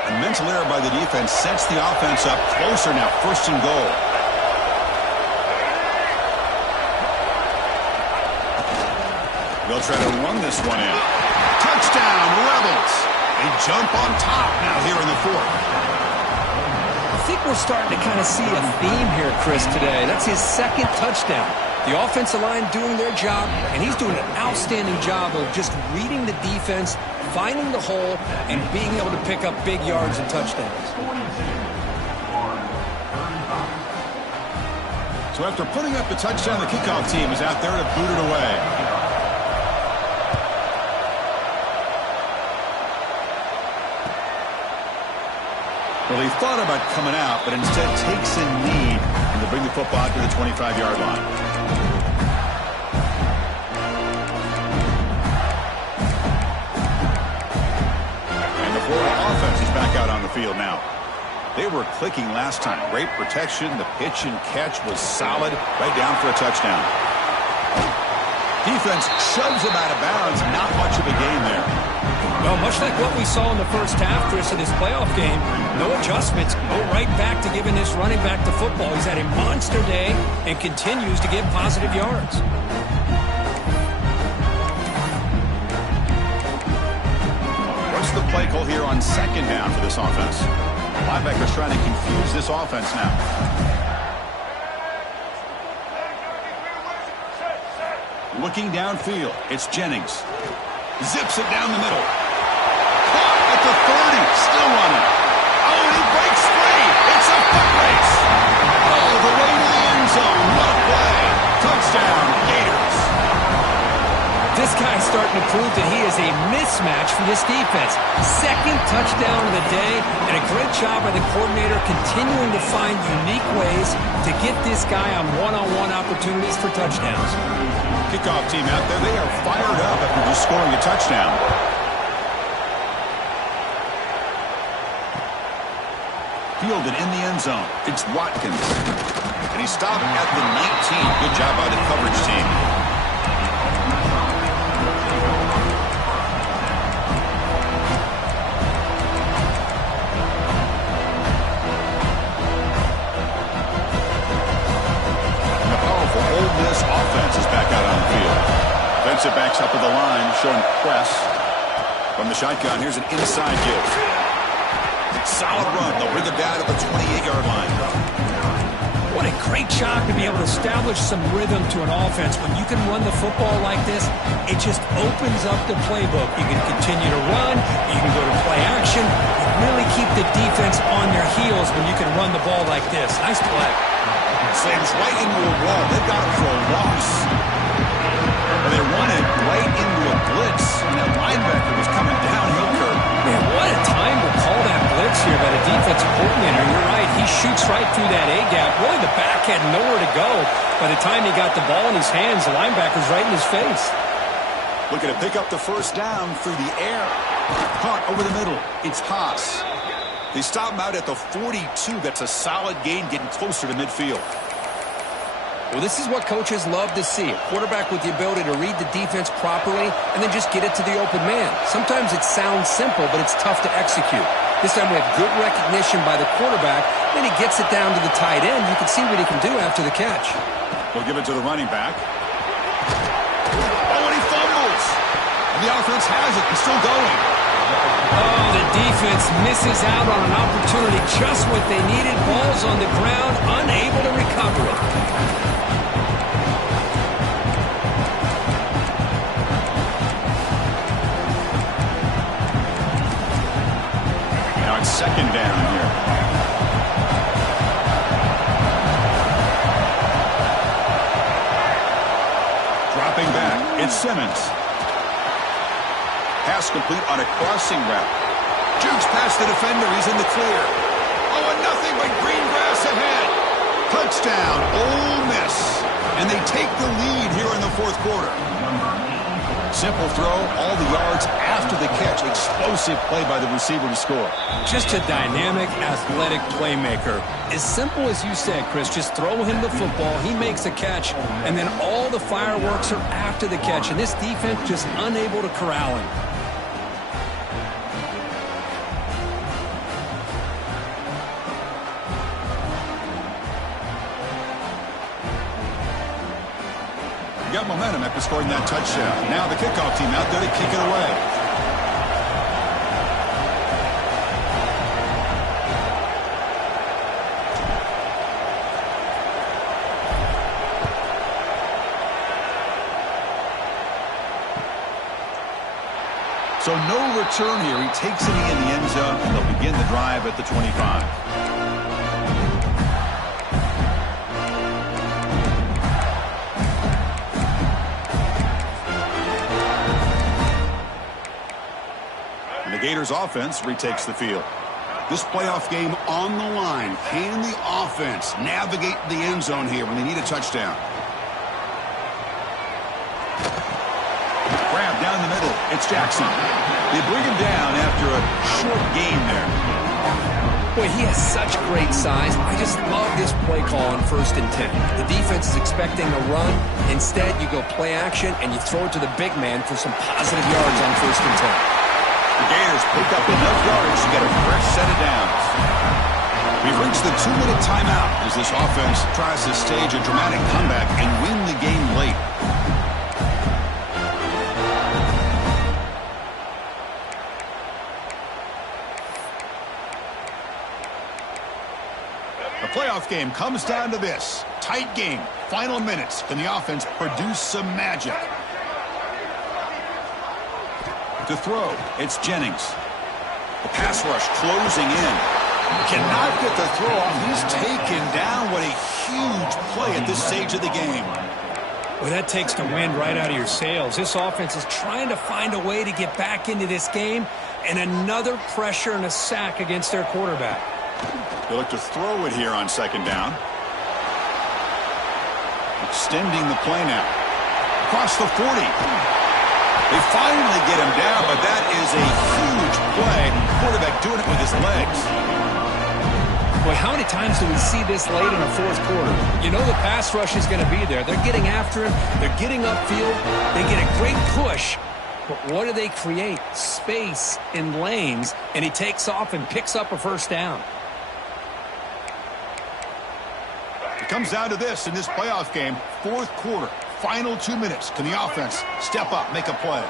A mental error by the defense sets the offense up closer now. 1st and goal. They'll try to run this one in. Touchdown, Rebels. They jump on top now here in the 4th. I think we're starting to kind of see a theme here, Chris, today. That's his 2nd touchdown. The offensive line doing their job, and he's doing an outstanding job of just reading the defense, finding the hole, and being able to pick up big yards and touchdowns. So after putting up the touchdown, the kickoff team is out there to boot it away. Well, he thought about coming out, but instead takes a knee to bring the football to the 25-yard line. And the Florida offense is back out on the field now. They were clicking last time. Great protection. The pitch and catch was solid. Right down for a touchdown. Defense shoves him out of bounds. Not much of a gain there. Well, much like what we saw in the first half, Chris, of this playoff game, no adjustments. Go right back to giving this running back the football. He's had a monster day and continues to get positive yards. What's the play call here on 2nd down for this offense? Linebackers trying to confuse this offense now. Looking downfield, it's Jennings. Zips it down the middle. Caught at the 30, still running. Oh, and he breaks free. It's a foot race. Oh, the way to the end zone. What a play. Touchdown, Gators. This guy's starting to prove that he is a mismatch for this defense. 2nd touchdown of the day, and a great job by the coordinator continuing to find unique ways to get this guy on one-on-one opportunities for touchdowns. Kickoff team out there, they are fired up after just scoring a touchdown. Fielded in the end zone. It's Watkins. And he stopped at the 19. Good job by the coverage team. Ole Miss offense is back out on the field. Defensive backs up to the line, showing press. From the shotgun, here's an inside give. Solid run. They'll bring it down to the 28-yard line. What a great job to be able to establish some rhythm to an offense. When you can run the football like this, it just opens up the playbook. You can continue to run. You can go to play action. You really keep the defense on their heels when you can run the ball like this. Nice play. Slams right into a wall. They've got it for a loss. And they run it right into a blitz. And that linebacker was coming downhill curve. Man, what a time to call that blitz here by the defensive coordinator. You're right. He shoots right through that A-gap. Really, the back had nowhere to go. By the time he got the ball in his hands, the linebacker's right in his face. Looking to pick up the 1st down through the air. Caught over the middle. It's Haas. They stop him out at the 42. That's a solid gain, getting closer to midfield. Well, this is what coaches love to see. A quarterback with the ability to read the defense properly and then just get it to the open man. Sometimes it sounds simple, but it's tough to execute. This time we have good recognition by the quarterback. Then he gets it down to the tight end. You can see what he can do after the catch. We'll give it to the running back. Oh, and he fumbles. And the offense has it. It's still going. Oh, the defense misses out on an opportunity, just what they needed. Ball's on the ground, unable to recover it. Now it's second down here. Dropping back, it's Simmons. Pass complete on a crossing route. Jukes past the defender. He's in the clear. Oh, and nothing but green grass ahead. Touchdown, Ole Miss. And they take the lead here in the fourth quarter. Simple throw, all the yards after the catch. Explosive play by the receiver to score. Just a dynamic, athletic playmaker. As simple as you said, Chris, just throw him the football, he makes a catch, and then all the fireworks are after the catch. And this defense just unable to corral him. Got momentum after scoring that touchdown. Now the kickoff team out there to kick it away. So no return here. He takes it in the end zone, and they'll begin the drive at the 25. Gators offense retakes the field. This playoff game on the line. Can the offense navigate the end zone here when they need a touchdown? Grab down the middle. It's Jackson. They bring him down after a short gain there. Boy, he has such great size. I just love this play call on 1st and 10. The defense is expecting a run. Instead, you go play action and you throw it to the big man for some positive yards on 1st and 10. The Gators pick up enough yards to get a fresh set of downs. We've reached the 2-minute timeout as this offense tries to stage a dramatic comeback and win the game late. The playoff game comes down to this. Tight game. Final minutes. Can the offense produce some magic? To throw, it's Jennings. The pass rush closing in. Cannot get the throw off. He's taken down. What a huge play at this stage of the game. Well, that takes the wind right out of your sails. This offense is trying to find a way to get back into this game, and another pressure and a sack against their quarterback. They look to throw it here on second down. Extending the play now. Across the 40. They finally get him down, but that is a huge play. Quarterback doing it with his legs. Boy, how many times do we see this late in a fourth quarter? You know the pass rush is going to be there. They're getting after him. They're getting upfield. They get a great push. But what do they create? Space in lanes, and he takes off and picks up a first down. It comes down to this in this playoff game. Fourth quarter. Final 2 minutes. Can the offense step up, make a play?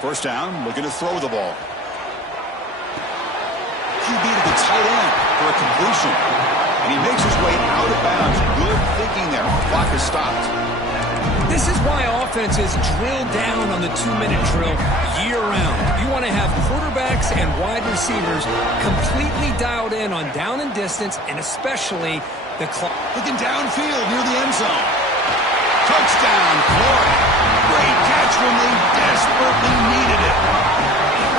First down, looking to throw the ball. QB to the tight end for a completion. And he makes his way out of bounds. Good thinking there. Clock is stopped. This is why offenses drill down on the 2-minute drill year-round. You want to have quarterbacks and wide receivers completely dialed in on down and distance, and especially the clock. Looking downfield near the end zone. Touchdown, Florida. Great catch when they desperately needed it.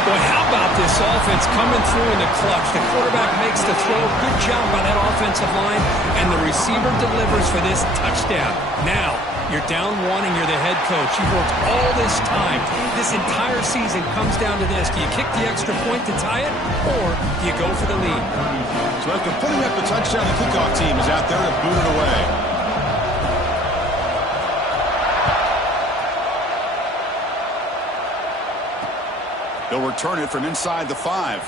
Boy, how about this offense coming through in the clutch? The quarterback makes the throw. Good job by that offensive line. And the receiver delivers for this touchdown. Now, you're down one and you're the head coach. You've worked all this time. This entire season comes down to this. Do you kick the extra point to tie it, or do you go for the lead? So after putting up the touchdown, the kickoff team is out there to boot it away. They'll return it from inside the 5.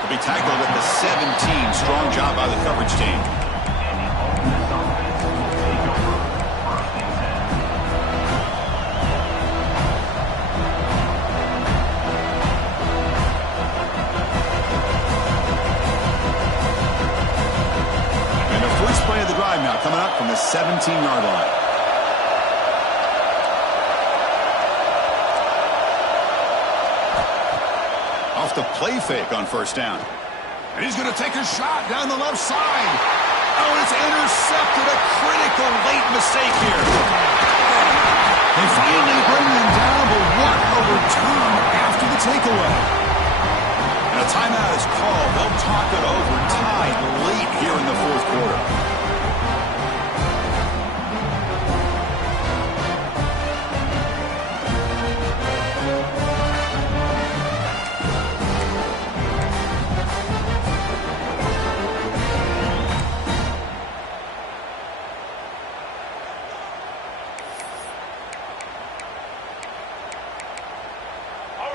He'll be tackled at the 17. Strong job by the coverage team. And the first play of the drive now coming up from the 17-yard line. Off the play fake on first down. And he's going to take a shot down the left side. Oh, it's intercepted. A critical late mistake here. They finally bring him down, but what a return after the takeaway. And a timeout is called. They'll talk it over, tied late here in the fourth quarter.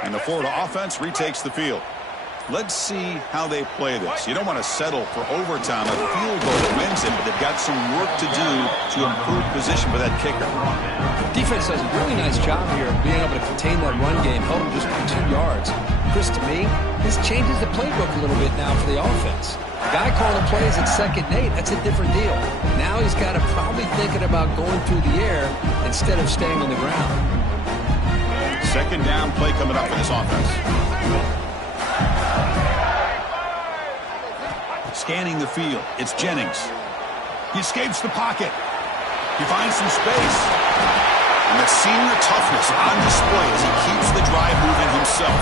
And the Florida offense retakes the field. Let's see how they play this. You don't want to settle for overtime, a field goal that wins it, but they've got some work to do to improve position for that kicker. Defense does a really nice job here of being able to contain that run game, held him just by 2 yards. Chris, to me, this changes the playbook a little bit now for the offense. The guy calling the plays at 2nd and 8, that's a different deal. Now he's got to probably thinking about going through the air instead of staying on the ground. Second down play coming up for this offense. Scanning the field, it's Jennings. He escapes the pocket. He finds some space. And that senior toughness on display as he keeps the drive moving himself.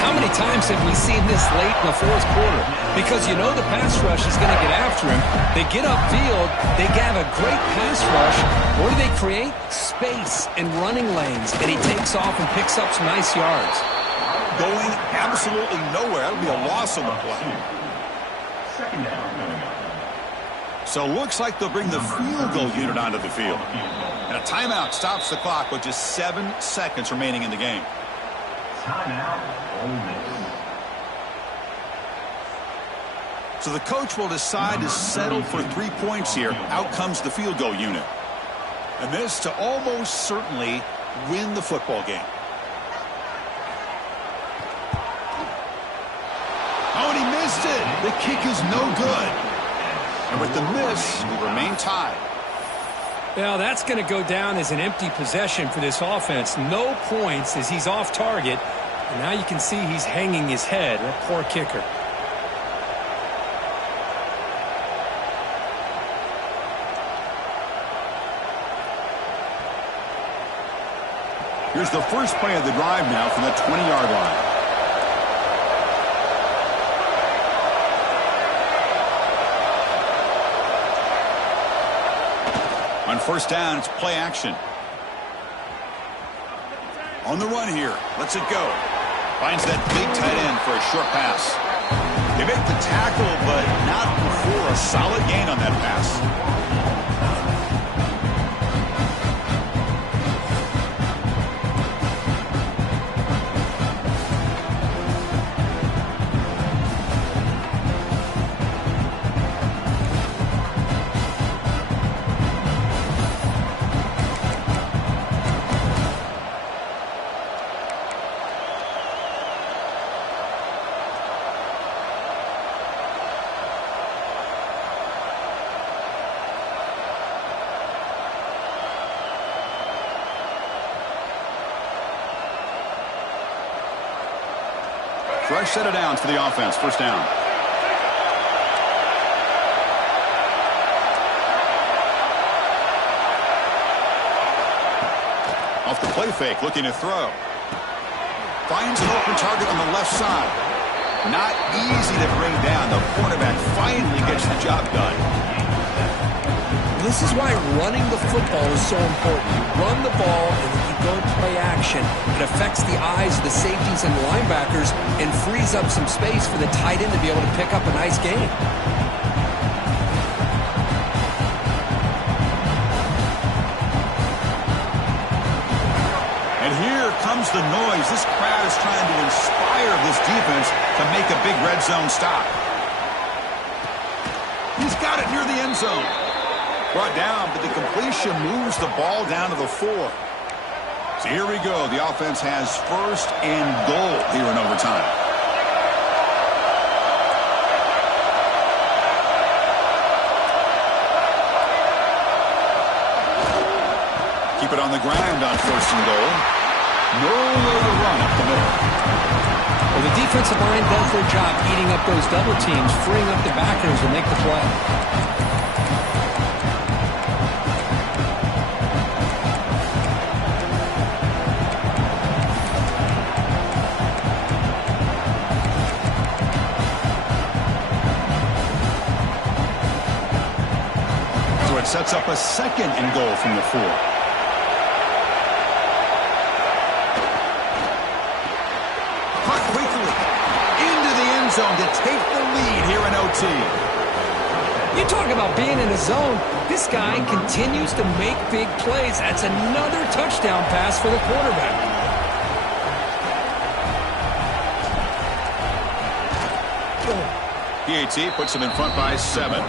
How many times have we seen this late in the fourth quarter? Because you know the pass rush is going to get after him. They get upfield. They have a great pass rush. What do they create? Space and running lanes. And he takes off and picks up some nice yards. Going absolutely nowhere. That'll be a loss on the play. Second down coming up. So looks like they'll bring the field goal unit onto the field. And a timeout stops the clock with just 7 seconds remaining in the game. Timeout, Ole Miss. So the coach will decide to settle for 3 points here. Out comes the field goal unit. And this to almost certainly win the football game. Oh, and he missed it. The kick is no good. And with the miss, we remain tied. Well, that's going to go down as an empty possession for this offense. No points as he's off target. And now you can see he's hanging his head. A poor kicker. Here's the first play of the drive now from the 20-yard line. On first down, it's play action. On the run here. Lets it go. Finds that big tight end for a short pass. They make the tackle, but not before a solid gain on that pass. Fresh set of downs for the offense. First down. Off the play fake, looking to throw. Finds an open target on the left side. Not easy to bring down. The quarterback finally gets the job done. This is why running the football is so important. You run the ball and then you go play action. It affects the eyes of the safeties and the linebackers and frees up some space for the tight end to be able to pick up a nice game. And here comes the noise. This crowd is trying to inspire this defense to make a big red zone stop. He's got it near the end zone. Brought down, but the completion moves the ball down to the 4. So here we go. The offense has first and goal here in overtime. Keep it on the ground on first and goal. Nowhere to run up the middle. Well, the defensive line does their job eating up those double teams, freeing up the backers to make the play. Sets up a second and goal from the 4. Caught quickly into the end zone to take the lead here in OT. You talk about being in a zone. This guy continues to make big plays. That's another touchdown pass for the quarterback. PAT puts him in front by 7.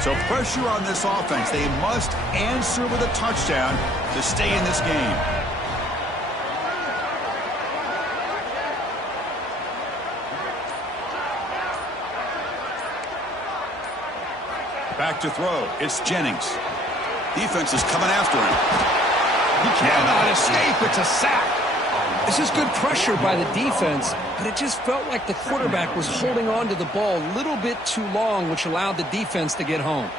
So pressure on this offense. They must answer with a touchdown to stay in this game. Back to throw. It's Jennings. Defense is coming after him. He cannot escape. It's a sack. This is good pressure by the defense, but it just felt like the quarterback was holding on to the ball a little bit too long, which allowed the defense to get home.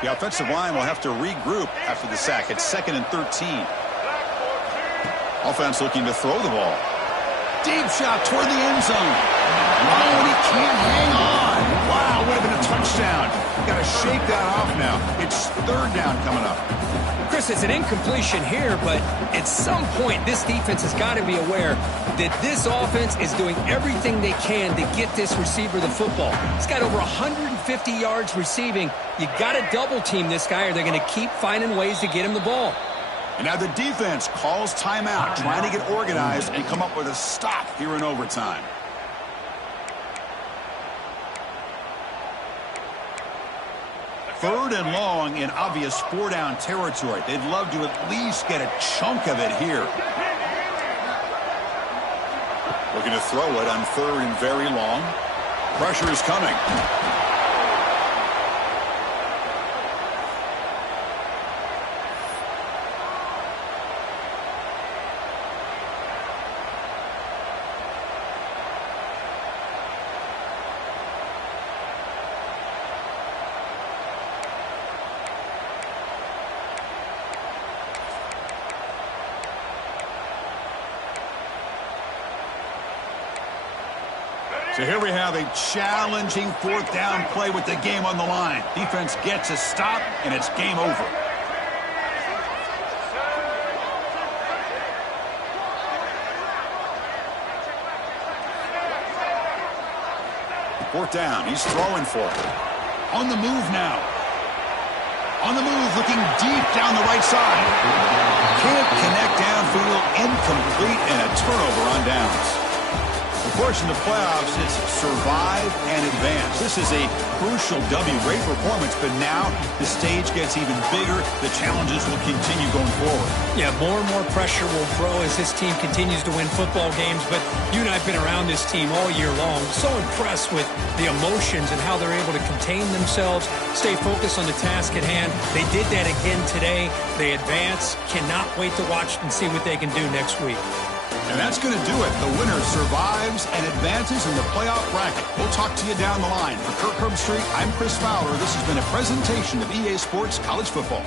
The offensive line will have to regroup after the sack. It's 2nd and 13. Offense looking to throw the ball. Deep shot toward the end zone. Oh, and he can't hang on. Wow, would have been a touchdown. Got to shake that off now. It's 3rd down coming up. Chris, it's an incompletion here, but at some point, this defense has got to be aware that this offense is doing everything they can to get this receiver the football. He's got over 150 yards receiving. You got to double team this guy or they're going to keep finding ways to get him the ball. And now the defense calls timeout, trying to get organized and come up with a stop here in overtime. Third and long in obvious 4-down territory. They'd love to at least get a chunk of it here. Looking to throw it on 3rd and very long. Pressure is coming. So here we have a challenging 4th down play with the game on the line. Defense gets a stop, and it's game over. 4th down. He's throwing for it. On the move now. On the move, looking deep down the right side. Can't connect downfield, incomplete, and a turnover on downs. course, in the playoffs, it's survive and advance. This is a crucial W. Great performance, but now the stage gets even bigger. The challenges will continue going forward. Yeah, more and more pressure will grow as this team continues to win football games. But you and I have been around this team all year long. So impressed with the emotions and how they're able to contain themselves, stay focused on the task at hand. They did that again today. They advance. Cannot wait to watch and see what they can do next week. And that's going to do it. The winner survives and advances in the playoff bracket. We'll talk to you down the line. For Kirk Herbstreit, I'm Chris Fowler. This has been a presentation of EA Sports College Football.